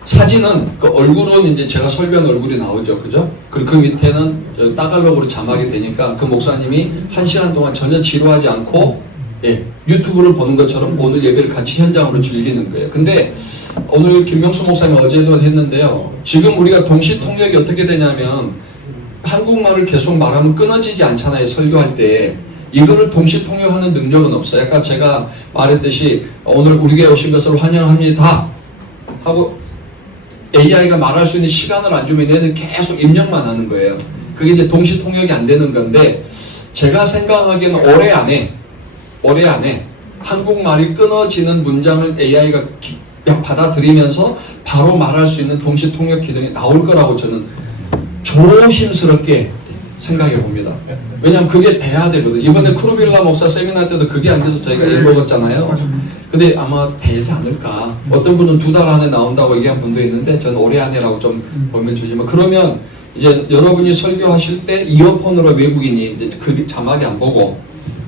사진은 그 얼굴은 이제 제가 설교한 얼굴이 나오죠, 그죠? 그리고 그 밑에는 저 따갈록으로 자막이 되니까 그 목사님이 1시간 동안 전혀 지루하지 않고 유튜브를 보는 것처럼 오늘 예배를 같이 현장으로 즐기는 거예요. 근데 오늘 김명수 목사님 어제도 했는데요. 지금 우리가 동시 통역이 어떻게 되냐면 한국말을 계속 말하면 끊어지지 않잖아요. 설교할 때. 이거를 동시 통역하는 능력은 없어요. 아까 제가 말했듯이 오늘 우리 교회에 오신 것을 환영합니다 하고 AI가 말할 수 있는 시간을 안 주면 얘는 계속 입력만 하는 거예요. 그게 이제 동시 통역이 안 되는 건데, 제가 생각하기에는 올해 안에 한국말이 끊어지는 문장을 AI가 받아들이면서 바로 말할 수 있는 동시 통역 기능이 나올 거라고 저는 조심스럽게 생각해 봅니다. 왜냐하면 그게 돼야 되거든. 이번에 크루빌라 목사 세미나 때도 그게 안 돼서 저희가 일 먹었잖아요. 근데 아마 되지 않을까. 어떤 분은 2달 안에 나온다고 얘기한 분도 있는데 저는 올해 안에라고 좀 보면 주지만, 그러면 이제 여러분이 설교하실 때 이어폰으로 외국인이 이제 그 자막이 안 보고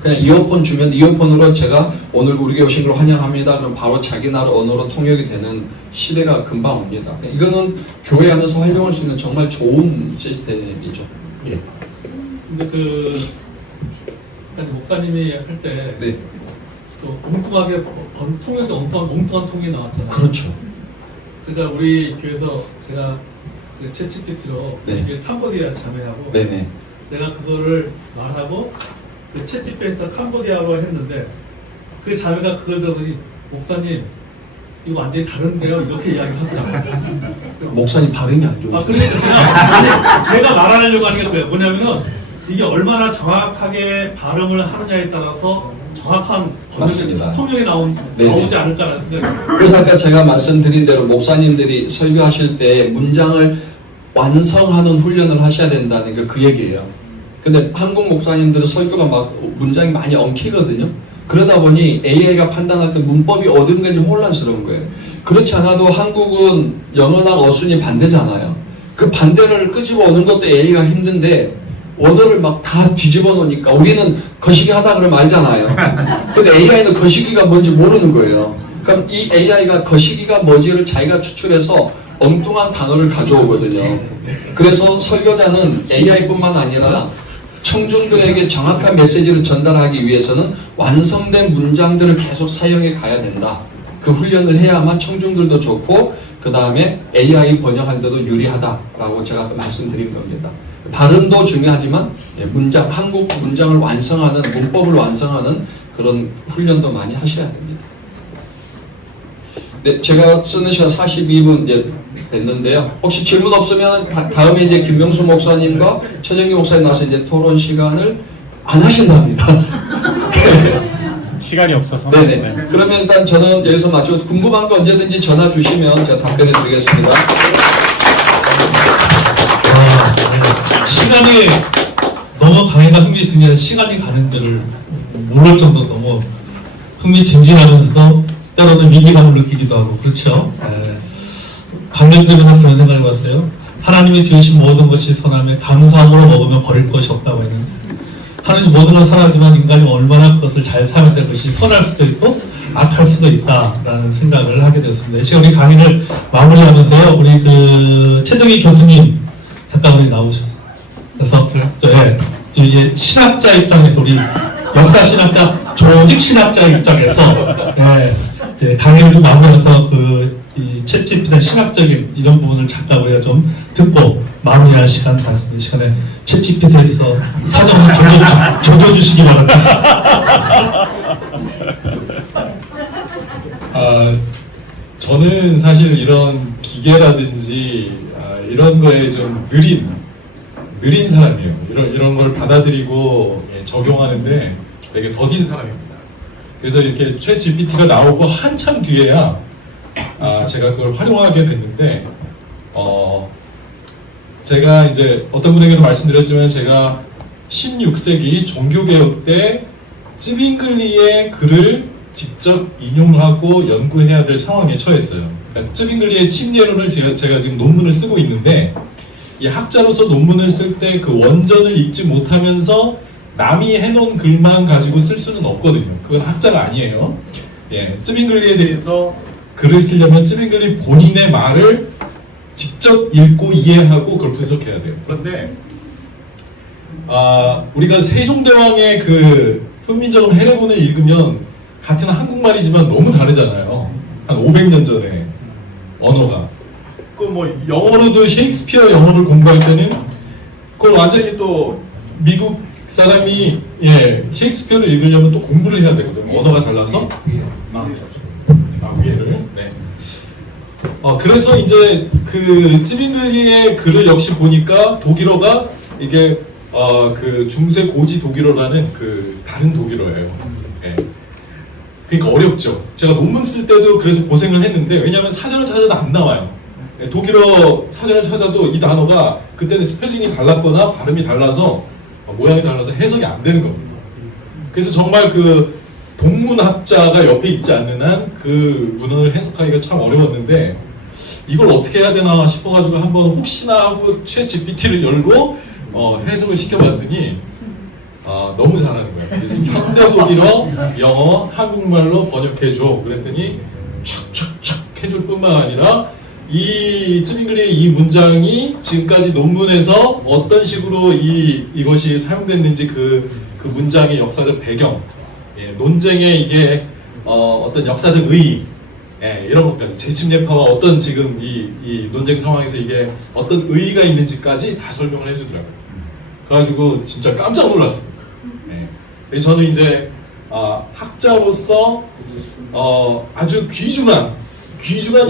그냥 이어폰 주면 이어폰으로 제가 오늘 우리 교회 오신 걸 환영합니다. 그럼 바로 자기 나라 언어로 통역이 되는 시대가 금방 옵니다. 이거는 교회 안에서 활용할 수 있는 정말 좋은 시스템이죠. 예. 근데 목사님이 할 때 네. 또 엉뚱하게 통역도 엉뚱한 통역이 나왔잖아요. 그렇죠. 그러니까 우리 교회에서 제가 그 챗GPT로 네. 캄보디아 자매하고 네네. 내가 그거를 말하고 그 챗GPT에서 캄보디아로 했는데 그 자매가 그걸 들더니 목사님 이거 완전히 다른데요? 이렇게 이야기하더라고요. 목사님 발음이 안 좋아요. 그러니까 제가 말하려고 하는 게 그거예요. 뭐냐면은 이게 얼마나 정확하게 발음을 하느냐에 따라서 정확한 맞습니다. 통역이 나오지 않을까라는 생각이. 그래서 아까 제가 말씀드린 대로 목사님들이 설교하실 때 문장을 완성하는 훈련을 하셔야 된다는 게 그 얘기예요. 근데 한국 목사님들은 설교가 막 문장이 많이 엉키거든요. 그러다 보니 AI가 판단할 때 문법이 어딘 건지 혼란스러운 거예요. 그렇지 않아도 한국은 영어나 어순이 반대잖아요. 그 반대를 끄집어 오는 것도 AI가 힘든데 언어를 막 다 뒤집어 놓으니까 우리는 거시기 하다 그러면 알잖아요. 근데 AI는 거시기가 뭔지 모르는 거예요. 그럼 이 AI가 거시기가 뭔지를 자기가 추출해서 엉뚱한 단어를 가져오거든요. 그래서 설교자는 AI뿐만 아니라 청중들에게 정확한 메시지를 전달하기 위해서는 완성된 문장들을 계속 사용해 가야 된다. 그 훈련을 해야만 청중들도 좋고 그 다음에 AI 번역하는데도 유리하다라고 제가 말씀드린 겁니다. 발음도 중요하지만 문장, 한국 문장을 완성하는, 문법을 완성하는 그런 훈련도 많이 하셔야 됩니다. 네, 제가 쓰는 시간 42분 이제 됐는데요. 혹시 질문 없으면 다음에 이제 김명수 목사님과 최정기 목사님 나와서 이제 토론 시간을 안 하신답니다. 시간이 없어서. 네네. 네. 그러면 일단 저는 여기서 마치고 궁금한 거 언제든지 전화 주시면 제가 답변해 드리겠습니다. 시간이 너무 강의가 흥미있으면 시간이 가는 줄을 모를 정도 너무 흥미진진하면서도 때로는 위기감을 느끼기도 하고 그렇죠. 방금전에서 그런 생각을 해봤어요. 하나님이 지으신 모든 것이 선하며 감사함으로 먹으면 버릴 것이 없다고 했는데 하나님 모든 건 선하지만 인간이 얼마나 그것을 잘 사용할 때 그것이 선할 수도 있고 악할 수도 있다라는 생각을 하게 되었습니다. 이 시간 우리 강의를 마무리하면서요. 우리 그 최정희 교수님 잠깐 우리 나오셨어요. 그래서 이제 신학자 입장에서 우리 역사 신학자, 조직 신학자 입장에서 이제 강의를 좀 마무리하면서 이 챗GPT 신학적인 이런 부분을 잠깐 우리가 좀 듣고 마무리할 시간 같습니다. 이 시간에 챗GPT에 대해서 사정을 조져주시기 바랍니다. 저는 사실 이런 기계라든지 이런 거에 좀 느린 사람이에요. 이런 걸 받아들이고 적용하는데 되게 더딘 사람입니다. 그래서 이렇게 챗 GPT가 나오고 한참 뒤에야 제가 그걸 활용하게 됐는데, 제가 이제 어떤 분에게도 말씀드렸지만 제가 16세기 종교개혁 때 쯔빙글리의 글을 직접 인용하고 연구해야 될 상황에 처했어요. 그러니까 쯔빙글리의 침례론을 제가 지금 논문을 쓰고 있는데, 이 학자로서 논문을 쓸 때 그 원전을 읽지 못하면서 남이 해놓은 글만 가지고 쓸 수는 없거든요. 그건 학자가 아니에요. 예, 쯔빙글리에 대해서 글을 쓰려면 쯔빙글리 본인의 말을 직접 읽고 이해하고 그걸 분석해야 돼요. 그런데 우리가 세종대왕의 그 훈민정음 해례본을 읽으면 같은 한국말이지만 너무 다르잖아요. 한 500년 전에 언어가. 그 뭐 영어로도 셰익스피어 영어를 공부할 때는 그걸 완전히 또 미국 사람이 셰익스피어를 읽으려면 또 공부를 해야 되거든요. 언어가 달라서. 위에를. 네. 그래서 이제 그 쯔빙글리의 글을 역시 보니까 독일어가 이게 그 중세 고지 독일어라는 그 다른 독일어예요. 네. 그러니까 어렵죠. 제가 논문 쓸 때도 그래서 고생을 했는데, 왜냐하면 사전을 찾아도 안 나와요. 네, 독일어 사전을 찾아도 이 단어가 그때는 스펠링이 달랐거나 발음이 달라서 모양이 달라서 해석이 안 되는 겁니다. 그래서 정말 그 동문학자가 옆에 있지 않는 한 그 문헌을 해석하기가 참 어려웠는데, 이걸 어떻게 해야 되나 싶어가지고 한번 혹시나 하고 챗 GPT를 열고 해석을 시켜봤더니 너무 잘하는 거예요. 그래서 현대 독일어, 영어, 한국말로 번역해줘. 그랬더니 촥촥촥 해줄 뿐만 아니라 이 쯔빙글리의 이 문장이 지금까지 논문에서 어떤 식으로 이것이 사용됐는지 그 문장의 역사적 배경, 논쟁의 이게 어떤 역사적 의의, 이런 것까지 재침례파와 어떤 지금 이 논쟁 상황에서 이게 어떤 의의가 있는지까지 다 설명을 해주더라고요. 그래가지고 진짜 깜짝 놀랐습니다. 그래서 저는 이제 학자로서 아주 귀중한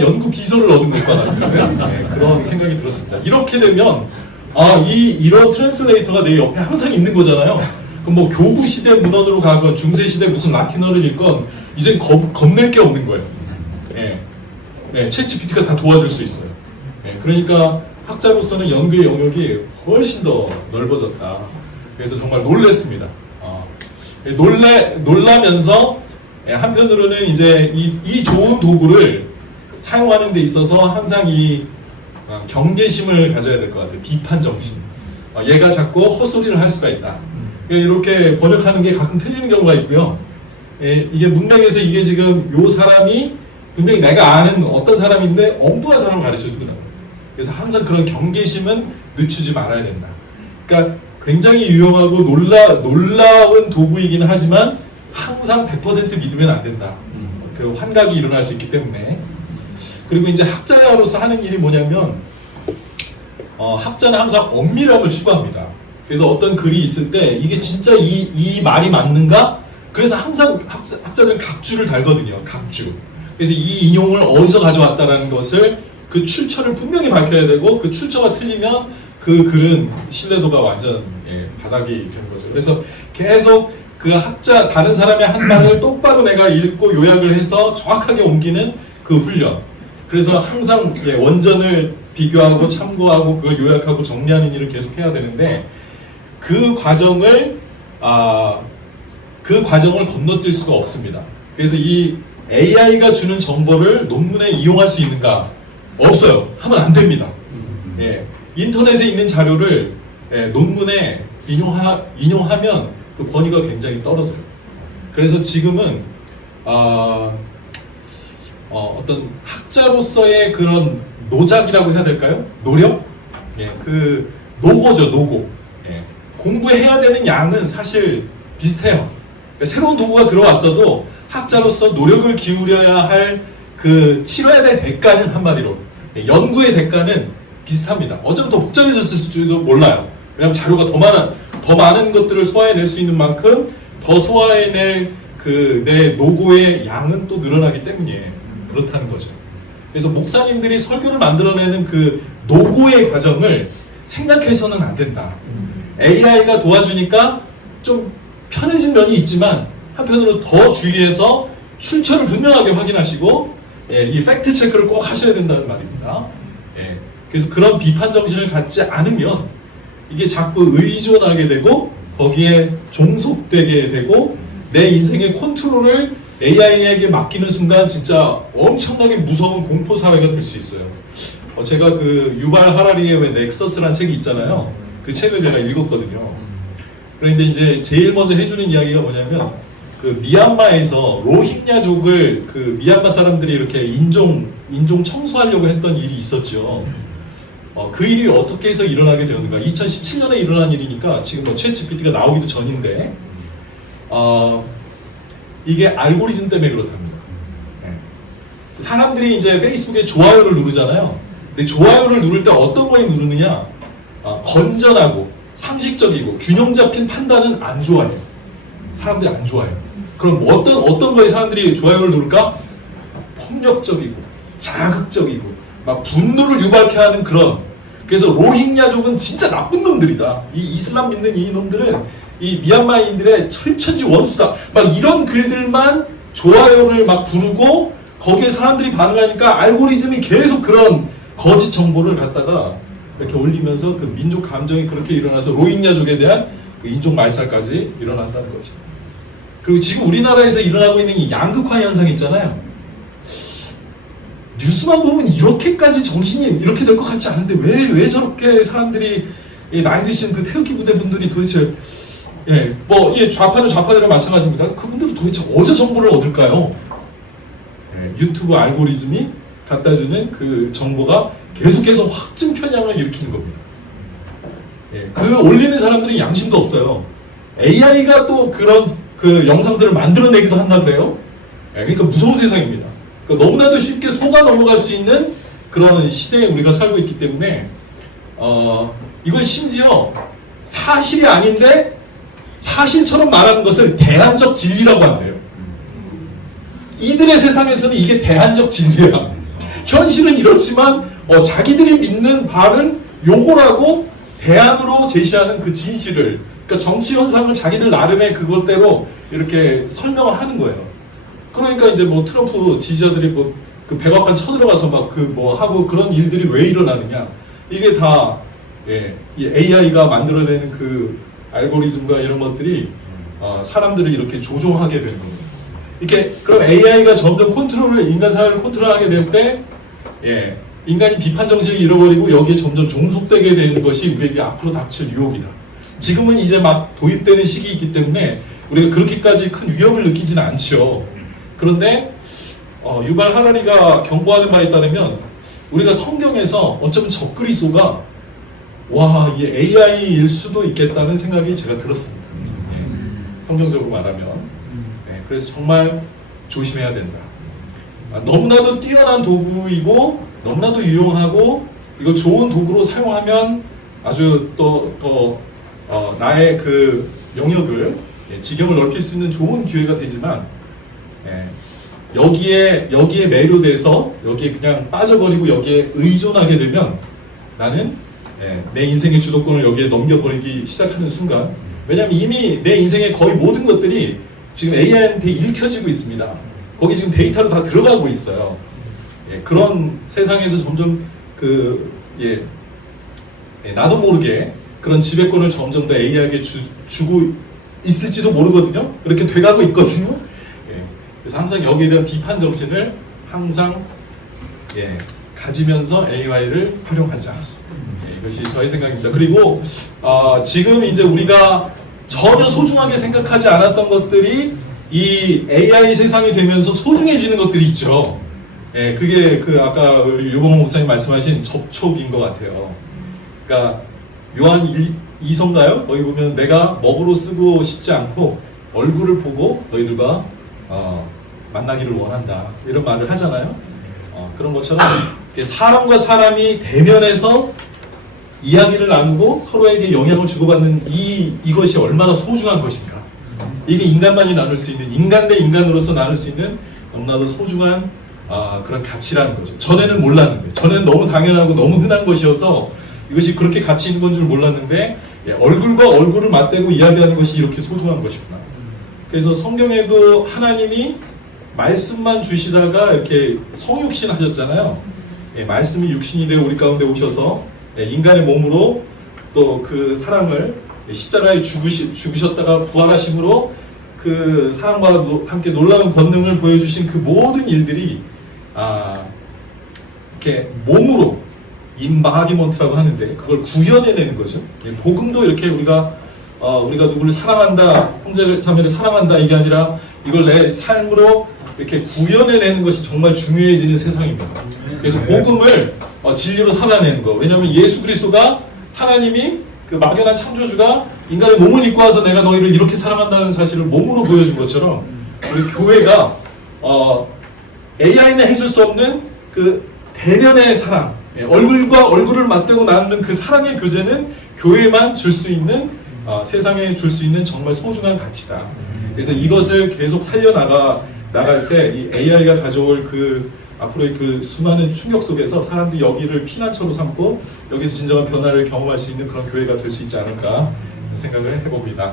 연구 기소를 얻은 것과 같은 그런 생각이 들었습니다. 이렇게 되면 이런 트랜슬레이터가 내 옆에 항상 있는 거잖아요. 그럼 뭐 교구 시대 문헌으로 가건 중세 시대 무슨 라틴어를 읽건 이젠 겁낼 게 없는 거예요. 챗 GPT가 다 도와줄 수 있어요. 그러니까 학자로서는 연구의 영역이 훨씬 더 넓어졌다. 그래서 정말 놀랬습니다. 놀라면서 한편으로는 이제 이 좋은 도구를 사용하는 데 있어서 항상 이 경계심을 가져야 될 것 같아요. 비판 정신. 얘가 자꾸 헛소리를 할 수가 있다. 이렇게 번역하는 게 가끔 틀리는 경우가 있고요. 이게 문맥에서 이게 지금 요 사람이 분명히 내가 아는 어떤 사람인데 엉뚱한 사람을 가르쳐 주더라고요. 그래서 항상 그런 경계심은 늦추지 말아야 된다. 그러니까 굉장히 유용하고 놀라운 도구이기는 하지만 항상 100% 믿으면 안 된다. 그 환각이 일어날 수 있기 때문에. 그리고 이제 학자로서 하는 일이 뭐냐면 학자는 항상 엄밀함을 추구합니다. 그래서 어떤 글이 있을 때 이게 진짜 이 말이 맞는가? 그래서 항상 학자들은 각주를 달거든요. 각주. 그래서 이 인용을 어디서 가져왔다라는 것을 그 출처를 분명히 밝혀야 되고, 그 출처가 틀리면 그 글은 신뢰도가 완전 바닥이 되는 거죠. 그래서 계속 그 학자 다른 사람의 한 말을 똑바로 내가 읽고 요약을 해서 정확하게 옮기는 그 훈련. 그래서 항상 원전을 비교하고 참고하고 그걸 요약하고 정리하는 일을 계속 해야 되는데, 그 과정을 건너뛸 수가 없습니다. 그래서 이 AI가 주는 정보를 논문에 이용할 수 있는가? 없어요. 하면 안 됩니다. 인터넷에 있는 자료를 논문에 인용하면 그 권위가 굉장히 떨어져요. 그래서 지금은 어떤 학자로서의 그런 노작이라고 해야 될까요? 노력? 그 노고죠, 노고. 공부해야 되는 양은 사실 비슷해요. 그러니까 새로운 도구가 들어왔어도 학자로서 노력을 기울여야 할 그 치러야 될 대가는 한마디로 연구의 대가는 비슷합니다. 어쩌면 더 복잡해졌을지도 몰라요. 왜냐하면 자료가 더 많은 것들을 소화해낼 수 있는 만큼 더 소화해낼 내 노고의 양은 또 늘어나기 때문이에요. 그렇다는 거죠. 그래서 목사님들이 설교를 만들어내는 그 노고의 과정을 생각해서는 안 된다. AI가 도와주니까 좀 편해진 면이 있지만 한편으로 더 주의해서 출처를 분명하게 확인하시고 이 팩트 체크를 꼭 하셔야 된다는 말입니다. 그래서 그런 비판 정신을 갖지 않으면 이게 자꾸 의존하게 되고 거기에 종속되게 되고 내 인생의 컨트롤을 AI에게 맡기는 순간 진짜 엄청나게 무서운 공포 사회가 될 수 있어요. 제가 그 유발 하라리의 왜 넥서스라는 책이 있잖아요. 그 책을 제가 읽었거든요. 그런데 이제 제일 먼저 해주는 이야기가 뭐냐면 그 미얀마에서 로힝야족을 그 미얀마 사람들이 이렇게 인종 청소하려고 했던 일이 있었죠. 그 일이 어떻게 해서 일어나게 되었는가? 2017년에 일어난 일이니까 지금 뭐 챗GPT가 나오기도 전인데 이게 알고리즘 때문에 그렇답니다. 사람들이 이제 페이스북에 좋아요를 누르잖아요. 근데 좋아요를 누를 때 어떤 거에 누르느냐? 건전하고 상식적이고 균형 잡힌 판단은 안 좋아해요. 사람들이 안 좋아해요. 그럼 어떤 거에 사람들이 좋아요를 누를까? 폭력적이고 자극적이고 막 분노를 유발케 하는 그런. 그래서 로힝야족은 진짜 나쁜 놈들이다. 이 이슬람 믿는 이 놈들은 이 미얀마인들의 철천지 원수다. 막 이런 글들만 좋아요를 막 부르고 거기에 사람들이 반응하니까 알고리즘이 계속 그런 거짓 정보를 갖다가 이렇게 올리면서 그 민족 감정이 그렇게 일어나서 로힝야족에 대한 그 인종 말살까지 일어난다는 거죠. 그리고 지금 우리나라에서 일어나고 있는 이 양극화 현상 있잖아요. 뉴스만 보면 이렇게까지 정신이 이렇게 될 것 같지 않은데 왜 저렇게 사람들이 나이 드신 그 태극기 부대 분들이 도대체 좌파는 좌파대로 마찬가지입니다. 그분들은 도대체 어디서 정보를 얻을까요? 유튜브 알고리즘이 갖다주는 그 정보가 계속해서 확증 편향을 일으키는 겁니다. 그 올리는 사람들은 양심도 없어요. AI가 또 그런 그 영상들을 만들어내기도 한다 그래요. 그러니까 무서운 세상입니다. 그러니까 너무나도 쉽게 속아 넘어갈 수 있는 그런 시대에 우리가 살고 있기 때문에 이걸 심지어 사실이 아닌데 사실처럼 말하는 것을 대안적 진리라고 한대요. 이들의 세상에서는 이게 대안적 진리야. 현실은 이렇지만 자기들이 믿는 바는 요거라고 대안으로 제시하는 그 진실을, 그러니까 정치 현상을 자기들 나름의 그것대로 이렇게 설명을 하는 거예요. 그러니까 이제 뭐 트럼프 지지자들이 뭐 그 백악관 쳐들어가서 막 그 뭐 하고 그런 일들이 왜 일어나느냐? 이게 다 이 AI가 만들어내는 그 알고리즘과 이런 것들이 사람들을 이렇게 조종하게 되는 겁니다. 이렇게 그럼 AI가 점점 인간 사회를 컨트롤하게 될 때 인간이 비판 정신을 잃어버리고 여기에 점점 종속되게 되는 것이 우리에게 앞으로 닥칠 유혹이다. 지금은 이제 막 도입되는 시기이기 때문에 우리가 그렇게까지 큰 위협을 느끼지는 않죠. 그런데 유발 하라리가 경고하는 바에 따르면 우리가 성경에서 어쩌면 적그리스도가 이 AI일 수도 있겠다는 생각이 제가 들었습니다. 성경적으로 말하면. 그래서 정말 조심해야 된다. 너무나도 뛰어난 도구이고 너무나도 유용하고 이거 좋은 도구로 사용하면 아주 또 나의 그 영역을 지경을 넓힐 수 있는 좋은 기회가 되지만 여기에 매료돼서 여기에 그냥 빠져버리고 여기에 의존하게 되면 나는 내 인생의 주도권을 여기에 넘겨버리기 시작하는 순간, 왜냐하면 이미 내 인생의 거의 모든 것들이 지금 AI한테 읽혀지고 있습니다. 거기 지금 데이터로 다 들어가고 있어요. 그런 세상에서 점점 나도 모르게 그런 지배권을 점점 더 AI에게 주고 있을지도 모르거든요. 그렇게 돼가고 있거든요. 그래서 항상 여기에 대한 비판 정신을 항상 가지면서 AI를 활용하자. 이것이 저의 생각입니다. 그리고 지금 이제 우리가 전혀 소중하게 생각하지 않았던 것들이 이 AI 세상이 되면서 소중해지는 것들이 있죠. 그게 아까 우리 유봉 목사님 말씀하신 접촉인 것 같아요. 그러니까 요한 2서인가요? 거기 보면 내가 먹으로 쓰고 싶지 않고 얼굴을 보고 너희들과 만나기를 원한다. 이런 말을 하잖아요. 그런 것처럼 사람과 사람이 대면해서 이야기를 나누고 서로에게 영향을 주고받는 이것이 얼마나 소중한 것인가. 이게 인간만이 나눌 수 있는, 인간 대 인간으로서 나눌 수 있는 너무나도 소중한 그런 가치라는 거죠. 전에는 몰랐는데, 전에는 너무 당연하고 너무 흔한 것이어서 이것이 그렇게 가치 있는 건 줄 몰랐는데 얼굴과 얼굴을 맞대고 이야기하는 것이 이렇게 소중한 것이구나. 그래서 성경에도 하나님이 말씀만 주시다가 이렇게 성육신 하셨잖아요. 말씀이 육신이 되어 우리 가운데 오셔서 인간의 몸으로 또 그 사랑을 십자가에 죽으셨다가 부활하심으로 그 사랑과 함께 놀라운 권능을 보여주신 그 모든 일들이 이렇게 몸으로 인바디먼트라고 하는데 그걸 구현해내는 거죠. 복음도 이렇게 우리가 누구를 사랑한다, 형제를 자매를 사랑한다 이게 아니라 이걸 내 삶으로 이렇게 구현해내는 것이 정말 중요해지는 세상입니다. 그래서 복음을 진리로 살아내는 거. 왜냐하면 예수 그리스도가 하나님이 그 막연한 창조주가 인간의 몸을 입고 와서 내가 너희를 이렇게 사랑한다는 사실을 몸으로 보여준 것처럼 우리 교회가 AI는 해줄 수 없는 그 대면의 사랑, 얼굴과 얼굴을 맞대고 나누는 그 사랑의 교제는 교회만 줄 수 있는 세상에 줄 수 있는 정말 소중한 가치다. 그래서 이것을 계속 나갈 때 이 AI가 가져올 그 앞으로의 그 수많은 충격 속에서 사람들이 여기를 피난처로 삼고 여기서 진정한 변화를 경험할 수 있는 그런 교회가 될 수 있지 않을까 생각을 해봅니다.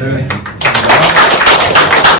네.